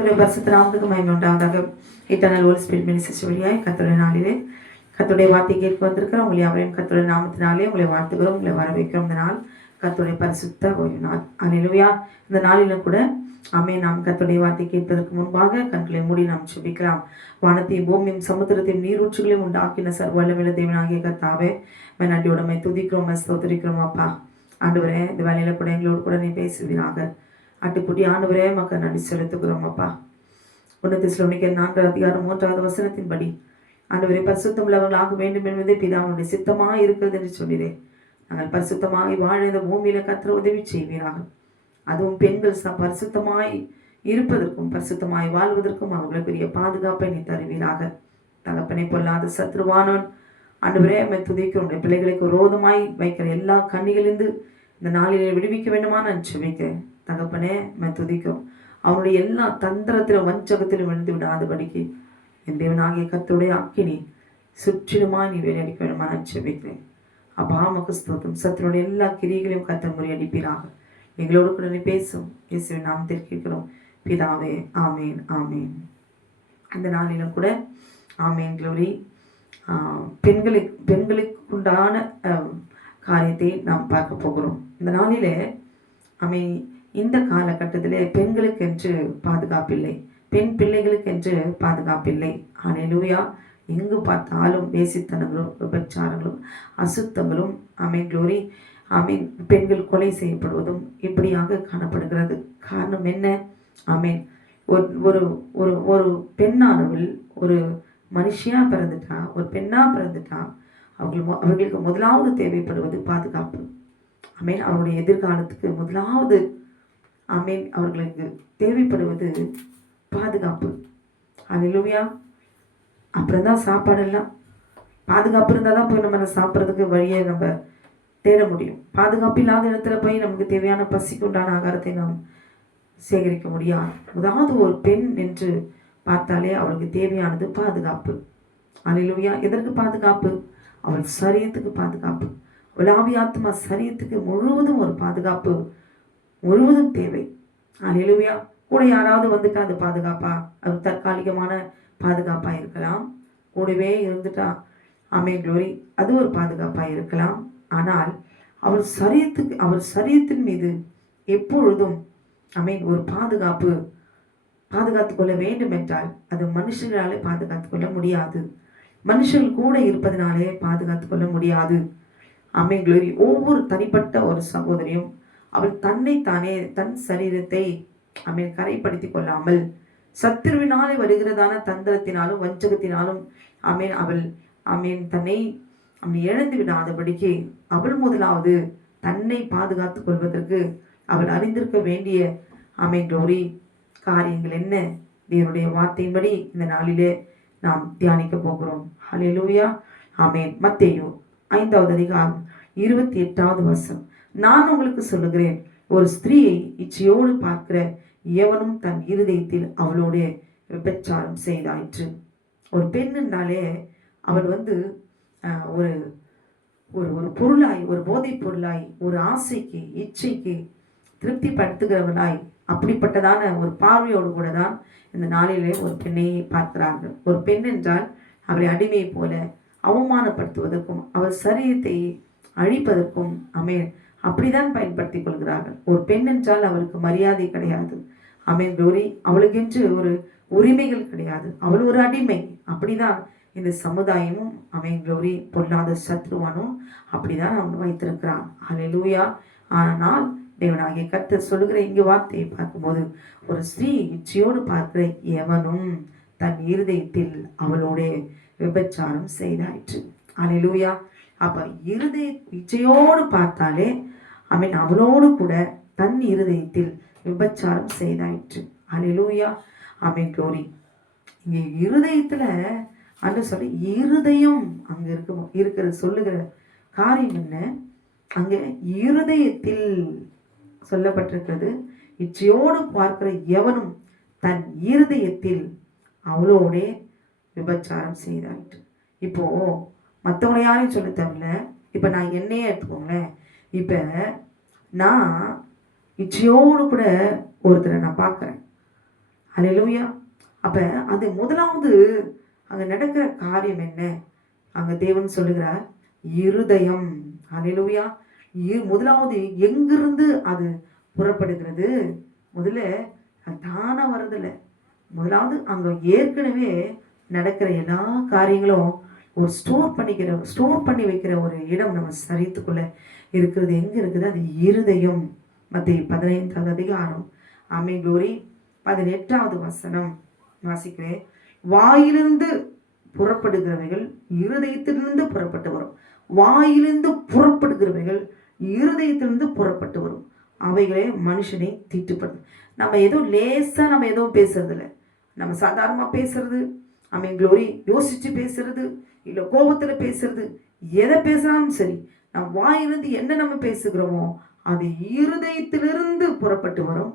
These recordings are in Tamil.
பரிசுத்த நாமத்துக்கு மகிமை உண்டாவதாக. இட்டர்னல் ஹோலி ஸ்பிரிட் மினிஸ்ட்ரி வழியாய் கர்த்தருடைய நாளிலே கர்த்தருடைய வார்த்தை கேட்க வந்திருக்கிறோம். உங்களை அவரையும் கர்த்தருடைய நாமத்தினாலே உங்களை வாழ்த்துகிறோம், உங்களை வரவேற்கிறோம். இந்த நாள் கர்த்தருடைய பரிசுத்த ஓய்வு நாள். அல்லேலூயா. இந்த நாளிலும் கூட நாம் கர்த்தருடைய வார்த்தை கேட்பதற்கு முன்பாக கண்களை மூடி நாம் ஜெபிக்கலாம். வானத்தையும் பூமியும் சமுத்திரத்தையும் நீரூற்றுகளையும் உண்டாக்கின சர்வவல்லமையுள்ள தேவனாகிய கர்த்தாவே, நன்றியோடமை துதிக்கிறோம், ஸ்தோத்திரிக்கிறோம். அப்பா ஆண்டவரே, இந்த வேலையில கூட எங்களோடு கூட நீ பேசுவீராக. ஆட்டுக்குட்டி ஆண்டவரே, மக்கள் நன்றி செலுத்துகிறோம். அப்பா 1 தெசலோனிக்கேயர் 4:3 ஆண்டவரே, பரிசுத்தம் உள்ளவர்களாக வேண்டும் என்பதே பிதாவுடைய சித்தமாக இருக்கிறது என்று சொல்லிடே. நாங்கள் பரிசுத்தமாகி வாழ இந்த பூமியில கர்த்தர் உதவி செய்வீராக. அதுவும் பெண்கள் பரிசுத்தமாய் இருப்பதற்கும் பரிசுத்தமாய் வாழ்வதற்கும் அவர்களுக்கு பெரிய பாதுகாப்பை நீ தருவீராக. தகப்பனை பொல்லாத சத்ருவானவன் ஆண்டவரே, துதிக்கிறோம். பிள்ளைகளுக்கு விரோதமாய் வைக்கிற எல்லா கண்ணிகளிலிருந்து இந்த நாளிலே விடுவிக்க வேண்டுமா நான் ஜெபிக்கிறேன். தகப்பனே, துதிக்கும். அவனுடைய எல்லா தந்திரத்திலும் வஞ்சகத்திலும் விழுந்து விடாதபடிக்கு என் தேவனாகிய கர்த்தருடைய அக்கினி சுற்றிலுமாய் நீ வேலையடிக்க வேண்டுமா நான் ஜெபிக்கிறேன். அப்பா உமக்கு ஸ்தோத்திரம். சத்துருடைய எல்லா கிரியைகளையும் கர்த்தர் முறியடிப்பீராக. எங்களோடு கூட நீ பேசும். இயேசுவின் நாமத்தில் கேட்கிறோம் பிதாவே, ஆமேன், ஆமேன். அந்த நாளிலும் கூட ஆமேன், க்ளோரி. பெண்களுக்கு உண்டான காரியத்தை நாம் பார்க்க போகிறோம். இந்த நாளிலே இந்த காலகட்டத்திலே பெண்களுக்கென்று பாதுகாப்பில்லை, பெண் பிள்ளைகளுக்கென்று பாதுகாப்பில்லை. அல்லேலூயா. எங்கு பார்த்தாலும் வேசித்தனங்களும் விபச்சாரங்களும் அசுத்தங்களும் க்ளோரி பெண்கள் கொலை செய்யப்படுவதும் இப்படியாக காணப்படுகிறது. காரணம் என்ன? ஒரு ஒரு ஒரு பெண்ணானவள் ஒரு மனுஷியா பிறந்துட்டா, ஒரு பெண்ணா பிறந்துட்டா, அவர்களுக்கு முதலாவது தேவைப்படுவது பாதுகாப்பு. அவருடைய எதிர்காலத்துக்கு முதலாவது அவர்களுக்கு தேவைப்படுவது பாதுகாப்பு. அல்லேலூயா. அப்புறம் தான் சாப்பாடெல்லாம். பாதுகாப்பு இருந்தால் தான் போய் நம்ம சாப்பிட்றதுக்கு வழியை நம்ம தேட முடியும். பாதுகாப்பு இல்லாத இடத்துல போய் நமக்கு தேவையான பசிக்கு உண்டான ஆகாரத்தை நாம் சேகரிக்க முடியாது. அதாவது ஒரு பெண் என்று பார்த்தாலே அவளுக்கு தேவையானது பாதுகாப்பு. அல்லேலூயா. எதற்கு பாதுகாப்பு? அவள் சரீரத்துக்கு பாதுகாப்பு. அவள் ஆவி ஆத்மா சரீரத்துக்கு முழுவதும் ஒரு பாதுகாப்பு முழுவதும் தேவை. அல்லேலூயா. கூட யாராவது வந்துட்டா அது பாதுகாப்பா? அது தற்காலிகமான பாதுகாப்பாக இருக்கலாம். கூடவே இருந்துட்டா க்ளோரி, அது ஒரு பாதுகாப்பாக இருக்கலாம். ஆனால் அவர் சரீரத்தின் மீது எப்பொழுதும் ஒரு பாதுகாத்து கொள்ள வேண்டும் என்றால் அது மனுஷர்களாலே பாதுகாத்து கொள்ள முடியாது. மனுஷர்கள் கூட இருப்பதனாலே பாதுகாத்து கொள்ள முடியாது. க்ளோரி. ஒவ்வொரு தனிப்பட்ட ஒரு சகோதரியும் அவள் தன்னைத்தானே தன் சரீரத்தை கரைப்படுத்தி கொள்ளாமல் சத்துருவினாலே வருகிறதான தந்திரத்தினாலும் வஞ்சகத்தினாலும் அவள் தன்னை இழந்து விடாதபடிக்கு அவள் முதலாவது தன்னை பாதுகாத்துக் கொள்வதற்கு அவள் அறிந்திருக்க வேண்டிய க்ளோரி காரியங்கள் என்ன? தேவனுடைய வார்த்தையின்படி இந்த நாளிலே நாம் தியானிக்க போகிறோம். ஹல்லேலூயா. மத்தேயு 5:28 நான் உங்களுக்கு சொல்லுகிறேன், ஒரு ஸ்திரீயை இச்சையோடு பார்க்கிற எவனும் தன் இருதயத்தில் அவளோட விபச்சாரம் செய்தாயிற்று. ஒரு பெண்ணுனாலே அவள் ஒரு ஒரு பொருளாய், ஒரு போதைப் பொருளாய், ஒரு ஆசைக்கு இச்சைக்கு திருப்திப்படுத்துகிறவனாய் அப்படிப்பட்டதான ஒரு பார்வையோடு கூட தான் இந்த நாளிலே ஒரு பெண்ணை பார்க்கிறார்கள். ஒரு பெண் என்றால் அவளை அடிமை போல அவமானப்படுத்துவதற்கும் அவள் சரீரத்தை அழிப்பதற்கும் அப்படிதான் பயன்படுத்தி கொள்கிறார்கள். ஒரு பெண் என்றால் அவளுக்கு மரியாதை கிடையாது. க்ளோரி. அவளுக்கென்று ஒரு உரிமைகள் கிடையாது. அவள் ஒரு அடிமை. அப்படிதான் இந்த சமுதாயமும் க்ளோரி பொல்லாத சத்ருவானும் அப்படிதான் அவன் வைத்திருக்கிறான். அல்லேலூயா. ஆனால் தேவனாகிய கர்த்தர் சொல்லுகிற இங்கு வார்த்தையை பார்க்கும்போது, ஒரு ஸ்திரீ இச்சையோடு பார்க்கிற எவனும் தன் இருதயத்தில் அவளோட விபச்சாரம் செய்தாயிற்று. அல்லேலூயா. அப்ப இருதய இச்சையோடு பார்த்தாலே அவளோடு கூட தன் இருதயத்தில் விபச்சாரம் செய்தாயிற்று. அல்லேலூயா. க்ளோரி. இங்க இருதயத்துல சொல்லி இருதயம் அங்க இருக்கிற சொல்லுகிற காரியம் என்ன? அங்க இருதயத்தில் சொல்லப்பட்டிருக்கிறது, இச்சையோடு பார்க்கிற எவனும் தன் இருதயத்தில் அவளோட விபச்சாரம் செய்தாயிற்று. இப்போ மற்றவங்களை யாரையும் சொல்ல தேவையில்ல. இப்போ நான் என்னையே எடுத்துக்கோங்களேன். இப்போ நான் இச்சையோடு கூட ஒருத்தரை நான் பார்க்குறேன். அல்லேலூயா. அப்ப அது முதலாவது அங்க நடக்கிற காரியம் என்ன? அங்க தேவன் சொல்லுகிறார் இருதயம். அல்லேலூயா. முதலாவது எங்கிருந்து அது புறப்படுகிறது? முதல்ல அது தானா வர்றதில்ல. முதலாவது அங்க ஏற்கனவே நடக்கிற எல்லா காரியங்களும் ஒரு ஸ்டோர் பண்ணி வைக்கிற ஒரு இடம் நம்ம சரீரத்துக்குள்ள இருக்கிறது. எங்க இருக்குது? அது இருதயம். மத்தேயு 15வது அதிகாரம் ஆமென் க்ளோரி 18வது வசனம் வாசிக்கிறேன். வாயிலிருந்து புறப்படுகிறவைகள் இருதயத்திலிருந்து புறப்பட்டு வரும். வாயிலிருந்து புறப்படுகிறவைகள் இருதயத்திலிருந்து புறப்பட்டு வரும். அவைகளே மனுஷனை தீட்டுப்படுது. நம்ம ஏதோ லேசா நம்ம எதுவும் பேசுறது இல்லை. நம்ம சாதாரணமா பேசுறது, ஆமென் க்ளோரி, யோசிச்சு பேசுறது, இல்லை கோபத்துல பேசுறது, எதை பேசினாலும் சரி, நம்ம வாயிலிருந்து என்ன நம்ம பேசுகிறோமோ அது இருதயத்திலிருந்து புறப்பட்டு வரும்.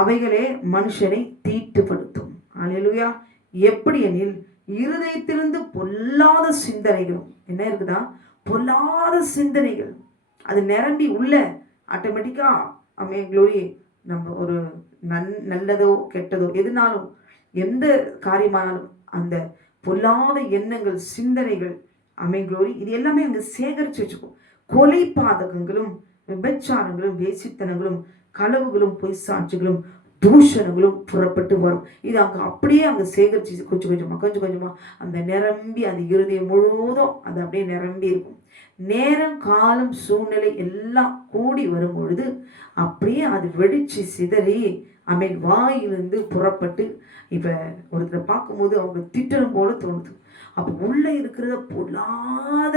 அவைகளே மனுஷனை தீட்டுப்படுத்தும். அல்லேலூயா. எப்படி எனில் இருதயத்திலிருந்து பொல்லாத சிந்தனைகள் என்ன இருக்குதா? பொல்லாத சிந்தனைகள் அது நிரம்பி உள்ள ஆட்டோமேட்டிக்கா ஆமென் க்ளோரி நம்ம ஒரு நல்லதோ கெட்டதோ எதுனாலும் எந்த காரியமானாலும் அந்த பொல்லாத எண்ணங்கள் சிந்தனைகள் ஆமென் க்ளோரி இது எல்லாமே அங்க சேகரிச்சு வச்சுக்கும். கொலை பாதகங்களும் விபச்சாரங்களும் வேசித்தனங்களும் களவுகளும் பொய் சாட்சிகளும் தூஷணங்களும் புறப்பட்டு வரும். இது அங்க அப்படியே அங்க சேகரிச்சு கொஞ்சம் கொஞ்சமா அந்த நிரம்பி அந்த இருதயம் முழுவதும் அது அப்படியே நிரம்பி இருக்கும். நேரம் காலம் சூழ்நிலை எல்லாம் கூடி வரும் பொழுது அப்படியே அது வெடிச்சு சிதறி ஆமென் வாயிலிருந்து புறப்பட்டு இப்ப ஒருத்தரை பார்க்கும்போது அவங்க திட்டணும் போல தோணுது. அப்ப உள்ள இருக்கிறத பொல்லாத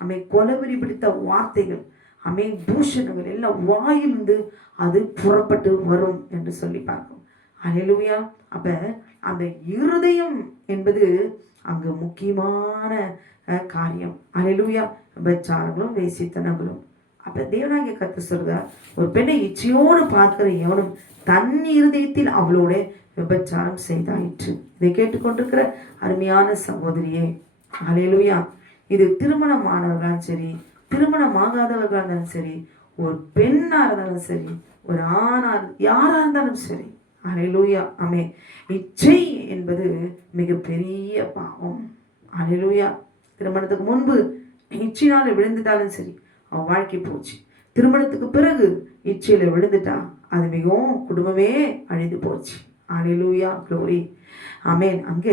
ஆமென் கொலவெறி பிடித்த வார்த்தைகள் ஆமென் தூஷணங்கள் எல்லாம் வாயிலிருந்து அது புறப்பட்டு வரும் என்று சொல்லி பார்க்கும். அல்லேலூயா. அப்ப அந்த இருதயம் என்பது அங்க முக்கியமான காரியம். அல்லேலூயா. விபச்சாரங்களும் வேசித்தனங்களும். அப்ப தேவனாகிய கர்த்தர் சொல்றார், ஒரு பெண்ணை இச்சையோடு பார்க்கிற எவனும் தன் இருதயத்தில் அவளோட விபச்சாரம் செய்தாயிற்று. இதை கேட்டுக்கொண்டிருக்கிற அருமையான சகோதரியே, அல்லேலூயா. இது திருமணமானவர்களாலும் சரி, திருமணமாகாதவர்களாக இருந்தாலும் சரி, ஒரு பெண்ணா இருந்தாலும் சரி, ஒரு ஆணா யாரா இருந்தாலும் சரி, அல்லேலூயா. ஆமென். இச்சை என்பது மிகப்பெரிய பாவம். அல்லேலூயா. திருமணத்துக்கு முன்பு இச்சையினால விழுந்துட்டாலும் சரி அவன் வாழ்க்கை போச்சு. திருமணத்துக்கு பிறகு இச்சையில விழுந்துட்டா அது மிகவும் குடும்பமே அழிந்து போச்சு. அல்லேலூயா. க்ளோரி. ஆமென். அங்க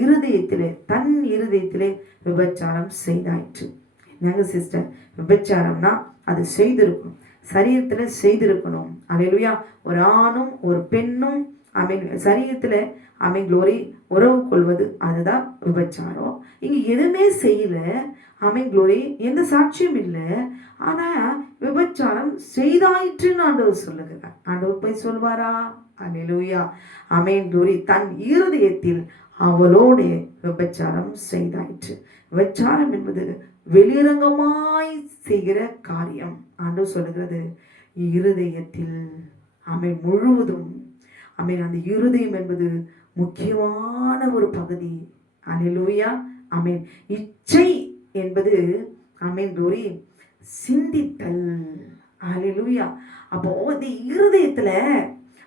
இருதயத்திலே தன் இருதயத்திலே விபச்சாரம் செய்தாயிற்று. என்னங்க சிஸ்டர், விபச்சாரம்னா அது செய்திருக்கணும், சரீரத்துல செய்திருக்கணும். அல்லேலூயா. ஒரு ஆணும் ஒரு பெண்ணும் ஆமென் சரீரத்துல ஆமென் க்ளோரி உறவு கொள்வது அதுதான் விபச்சாரம். இங்க எதுவுமே செய்யல ஆமென் க்ளோரி, எந்த சாட்சியும் இல்லை. ஆனா விபச்சாரம் செய்தாயிற்றுன்னு ஆண்டவர் சொல்லுகிறார். ஆண்டவர் போய் சொல்வாரா? அல்லேலூயா. ஆமென் க்ளோரி. தன் இருதயத்தில் அவளோட விபச்சாரம் செய்தாயிற்று. விபச்சாரம் என்பது வெளிரங்கமாய் செய்கிற காரியம். ஆண்டவர் சொல்லுகிறது இருதயத்தில் ஆமென் முழுவதும். ஆமென். அந்த இருதயம் என்பது முக்கியமான ஒரு பகுதி. அல்லேலூயா. ஆமென். இச்சை என்பது ஆமென் க்ளோரி சிந்தித்தல். அல்லேலூயா. அப்போ இந்த இருதயத்துல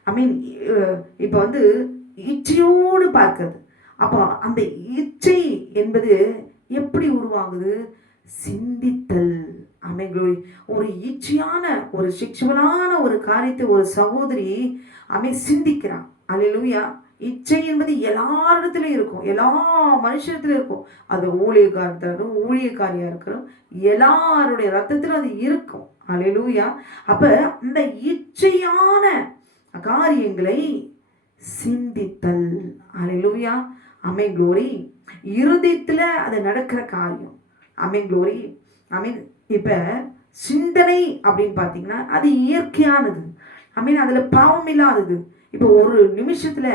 ஆமென் இப்ப வந்து இச்சையோடு பார்க்கிறது. அப்போ அந்த இச்சை என்பது எப்படி உருவாகுது? சிந்தித்தல். ஆமென் க்ளோரி. ஒரு இச்சையான ஒரு செக்சுவலான ஒரு காரியத்தை ஒரு சகோதரி ஆமென் சிந்திக்கிறான். அல்லேலூயா. இச்சை என்பது எல்லாரிடத்திலும் இருக்கும், எல்லா மனுஷத்திலும் இருக்கும். அது ஊழியக்காரத்திலும் ஊழியக்காரியா இருக்கிறோம், எல்லாருடைய ரத்தத்திலும் அது இருக்கும். அல்லேலூயா. அப்ப இந்த இச்சையான காரியங்களை சிந்தித்தல். அல்லேலூயா. ஆமென் க்ளோரி. இருதயத்துல அது நடக்கிற காரியம். ஆமென் க்ளோரி. ஆமென். இப்ப சிந்தனை அப்படின்னு பாத்தீங்கன்னா அது இயற்கையானது. ஆமென். அதுல பாவம் இல்லாதது. இப்போ ஒரு நிமிஷத்துல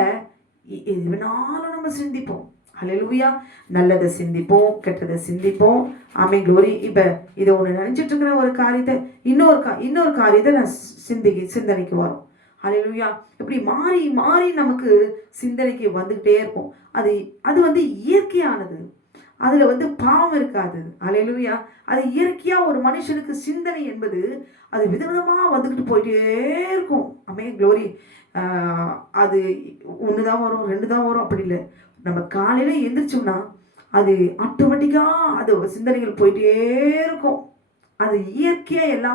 எது வேணாலும் நம்ம சிந்திப்போம். அல்லேலூயா. நல்லதை சிந்திப்போம், கெட்டதை சிந்திப்போம். ஆமென் க்ளோரி. இப்ப இதை ஒண்ணு நினைச்சிட்டு இருக்கிற ஒரு காரியத்தை இன்னொரு காரியத்தை நான் சிந்தனைக்கு வரும். அல்லேலூயா. இப்படி மாறி மாறி நமக்கு சிந்தனைக்கு வந்துகிட்டே இருக்கும். அது வந்து இயற்கையானது. அதுல வந்து பாவம் இருக்காது. அல்லேலூயா. அது இயற்கையா ஒரு மனுஷனுக்கு சிந்தனை என்பது அது விதவிதமா வந்துகிட்டு போயிட்டே இருக்கும். ஆமென் க்ளோரி. அது ஒன்று தான் வரும், 2 தான் வரும், அப்படி இல்லை. நம்ம காலையில் எழுந்திரிச்சோம்னா அது ஆட்டோமேட்டிக்காக அது சிந்தனைகள் போயிட்டே இருக்கும். அது இயற்கையாக எல்லா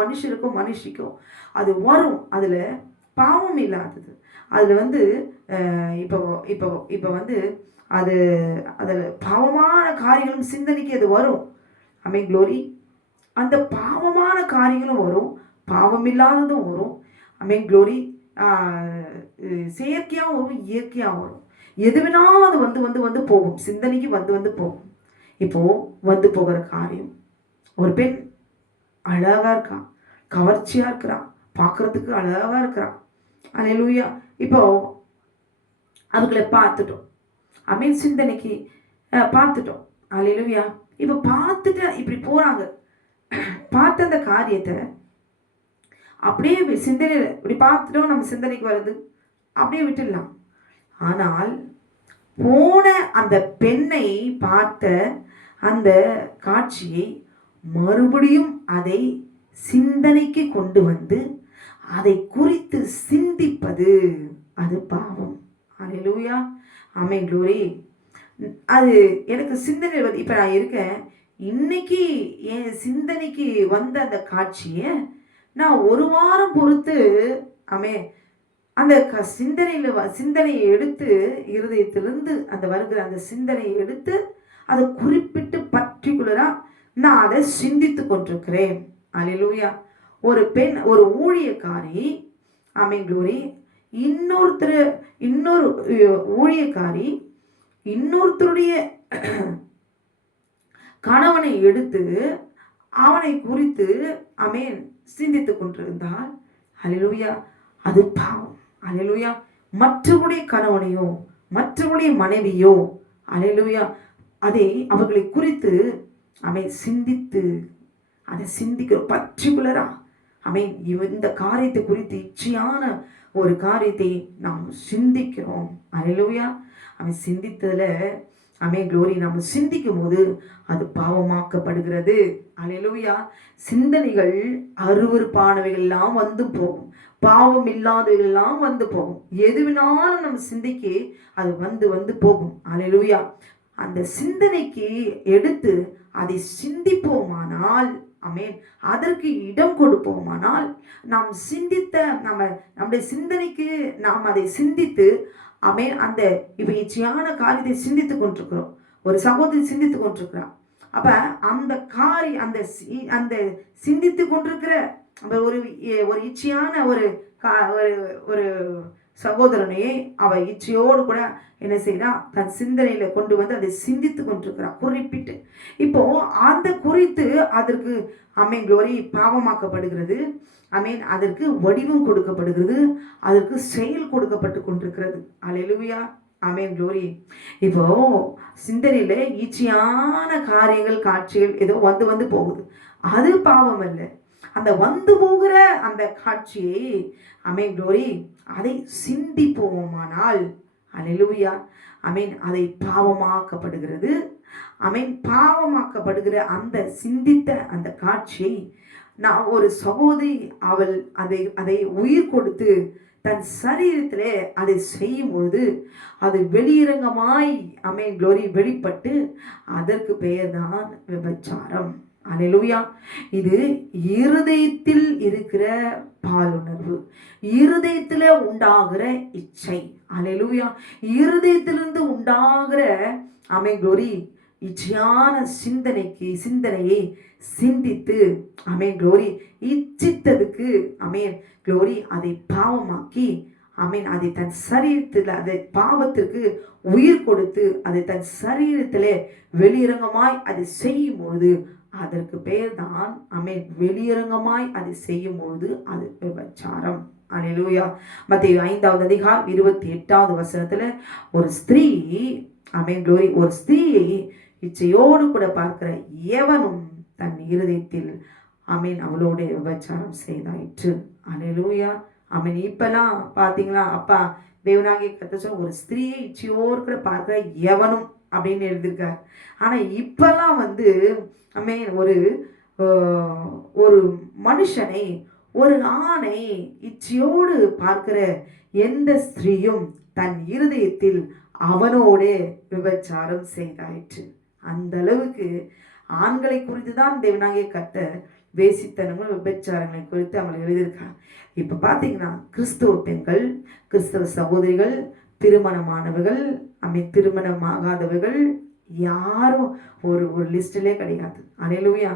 மனுஷருக்கும் மனுஷிக்கும் அது வரும். அதில் பாவம் இல்லாதது. அதில் வந்து இப்போ இப்போ இப்போ வந்து அது அதில் பாவமான காரியங்களும் சிந்தனைக்கு அது வரும். ஆமென் க்ளோரி. அந்த பாவமான காரியங்களும் வரும், பாவம் இல்லாததும் வரும். ஆமென் க்ளோரி. செயற்கையாகவும் வரும், இயற்கையாகவும் வரும். எது வேணாலும் அது வந்து வந்து வந்து போகும், சிந்தனைக்கு வந்து வந்து போகும். இப்போது வந்து போகிற காரியம், ஒரு பெண் அழகாக இருக்கான், கவர்ச்சியாக இருக்கிறான், பார்க்குறதுக்கு அழகாக இருக்கிறான். அல்லேலூயா. இப்போ அதுக்குள்ளே பார்த்துட்டோம். ஆமென். சிந்தனைக்கு பார்த்துட்டோம். அல்லேலூயா. இப்போ பார்த்துட்டு இப்படி போகிறாங்க. பார்த்த அந்த காரியத்தை அப்படியே சிந்தனையில் இப்படி பார்த்துட்டோம், நம்ம சிந்தனைக்கு வருது, அப்படியே விட்டுடலாம். ஆனால் போன அந்த பெண்ணை பார்த்த அந்த காட்சியை மறுபடியும் அதை சிந்தனைக்கு கொண்டு வந்து அதை குறித்து சிந்திப்பது அது பாவம். அல்லேலூயா. ஆமென் க்ளோரி. அது எனக்கு சிந்தனை வந்து இப்போ நான் இருக்கேன், இன்னைக்கு என் சிந்தனைக்கு வந்த அந்த காட்சியை நான் ஒரு வாரம் பொறுத்து அந்த சிந்தனையை எடுத்து இருதயத்திலிருந்து அந்த வருகிற அந்த சிந்தனையை எடுத்து அதை குறிப்பிட்டு பர்டிகுலராக நான் அதை சிந்தித்து கொண்டிருக்கிறேன். அல்லேலூயா. ஒரு பெண், ஒரு ஊழியக்காரி, ஆமென் க்ளோரி, இன்னொரு ஊழியக்காரி இன்னொருத்தருடைய கணவனை எடுத்து அவனை குறித்து ஆமென் சிந்தித்து கொண்டிருந்தால் அல்லேலூயா, அது பாவம். அல்லேலூயா. மற்றவருடைய கணவனையோ மற்றவருடைய மனைவியோ அல்லேலூயா அதை அவர்களை குறித்து சிந்தித்து அதை சிந்திக்கிற பர்டிகுலரா இந்த காரியத்தை குறித்து இச்சையான ஒரு காரியத்தை நாம் சிந்திக்கிறோம். அல்லேலூயா. சிந்தித்ததுல க்ளோரி நம்ம சிந்திக்கும் போது அது பாவமாக்கப்படுகிறது. அல்லேலூயா. சிந்தனைகள் அருவருப்பானவைகள் எல்லாம் வந்து போகும், பாவம் இல்லாதவைகள் எல்லாம் வந்து போகும். எதுவினாலும் நம்ம சிந்திக்கு அது வந்து வந்து போகும். அல்லேலூயா. அந்த சிந்தனைக்கு எடுத்து அதை சிந்திப்போமானால் அதற்கு இடம் கொடுப்போமானால் நாம் சிந்தித்த நம்முடைய சிந்தனைக்கு நாம் அதை சிந்தித்து அந்த இப்போ இச்சையான காரியத்தை சிந்தித்து கொண்டிருக்கிறோம். ஒரு சகோதரி சிந்தித்து கொண்டிருக்கிறான். அப்ப அந்த அந்த சிந்தித்து கொண்டிருக்கிற ஒரு இச்சையான ஒரு சகோதரனையே அவ இச்சையோடு கூட என்ன செய்யறா, தன் சிந்தனையில கொண்டு வந்து அதை சிந்தித்து கொண்டிருக்கிறான் குறிப்பிட்டு. இப்போ அந்த குறித்து அதற்கு க்ளோரி பாவமாக்கப்படுகிறது. அதற்கு வடிவம் கொடுக்கப்படுகிறது, அதற்கு செயல் கொடுக்கப்பட்டு கொண்டிருக்கிறது. அல்லேலூயா. க்ளோரி. இப்போ சிந்தனையில ஈச்சியான காரியங்கள் காட்சிகள் ஏதோ வந்து வந்து போகுது, அது பாவம் அல்ல. அந்த வந்து போகிற அந்த காட்சியை க்ளோரி அதை சிந்திப்போமானால் அல்லேலூயா அதை பாவமாக்கப்படுகிறது. பாவமாக்கப்படுகிற அந்த சிந்தித்த அந்த காட்சியை நான் ஒரு சகோதரி அவள் அதை உயிர் கொடுத்து தன் சரீரத்திலே அதை செய்யும் பொழுது அது வெளியரங்கமாய் க்ளோரி வெளிப்பட்டு அதற்கு பெயர்தான் விபச்சாரம். அல்லேலூயா. இது இருதயத்தில் இருக்கிற பாலுணர்வு, இருதயத்தில் உண்டாகிற இச்சை. அல்லேலூயா. இருதயத்திலிருந்து உண்டாகிற க்ளோரி இச்சையான சிந்தனையை சிந்தித்து க்ளோரி இச்சித்ததுக்கு க்ளோரி அதை பாவமாக்கி அதை தன் சரீரத்தில் அதை பாவத்திற்கு உயிர் கொடுத்து அதை தன் சரீரத்திலே வெளியரங்கமாய் அதை செய்யும் பொழுது அதற்கு பெயர் தான் வெளியரங்கமாய் அதை செய்யும் பொழுது அது விபச்சாரம். அல்லேலூயா. மத்தேயு 5வது அதிகாரம் 28வது வசனத்துல ஒரு ஸ்திரீ க்ளோரி ஒரு ஸ்திரீயை இச்சையோடு கூட பார்க்கிற எவனும் தன் இருதயத்தில் அவளோட விபச்சாரம் செய்தாயிற்று. அல்லேலூயா. இப்பெல்லாம் பார்த்தீங்களா, அப்பா தேவனாகிய கர்த்தர் சொன்ன ஒரு ஸ்திரீயை இச்சையோடு கூட பார்க்கிற எவனும் அப்படின்னு எழுதியிருக்கார். ஆனால் இப்பெல்லாம் வந்து ஒரு ஒரு மனுஷனை ஒரு ஆணை இச்சையோடு பார்க்கிற எந்த ஸ்திரீயும் தன் இருதயத்தில் அவனோடே விபச்சாரம் செய்தாயிற்று. அந்த அளவுக்கு ஆண்களை குறித்து தான் தேவனாகிய கர்த்தர் வேசித்தனங்கள் விபச்சாரங்களை குறித்து அவங்க எழுதியிருக்காங்க. இப்போ பார்த்தீங்கன்னா கிறிஸ்துவ பெண்கள், கிறிஸ்தவ சகோதரிகள், திருமணமானவர்கள், திருமணமாகாதவர்கள் யாரும் ஒரு ஒரு லிஸ்டிலே கிடையாது. அல்லேலூயா.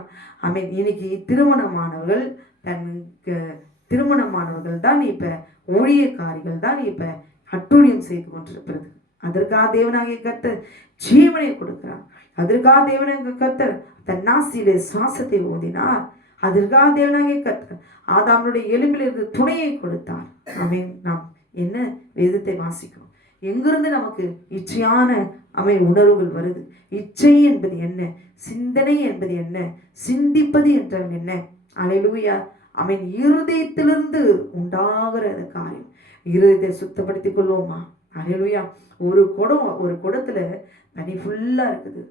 இன்னைக்கு திருமணமானவர்கள் திருமணமானவர்கள் தான் இப்போ ஊழியக்காரிகள் தான் இப்போ அட்டூழியம் செய்து கொண்டிருக்கிறது. அதற்காக தேவனாகிய கர்த்தர் ஜீவனை கொடுக்கிறார். அதற்காக தேவனாகிய கர்த்தர் தன் நாசியிலே சுவாசத்தை ஊதினார். அதற்காக தேவனாகிய கர்த்தர் ஆதாமுடைய எலும்பிலிருந்து துணையை கொடுத்தார். நாம் என்ன வேதத்தை வாசிக்கிறோம்? எங்கிருந்து நமக்கு இச்சையான உணர்வுகள் வருது? இச்சை என்பது என்ன? சிந்தனை என்பது என்ன? சிந்திப்பது என்றால் என்ன? அல்லேலூயா. இருதயத்திலிருந்து உண்டாகிற காரியம். இருதயத்தை சுத்தப்படுத்திக் கொள்வோமா? அல்லேலூயா. ஒரு குடத்துல தண்ணி ஃபுல்லா இருக்குது.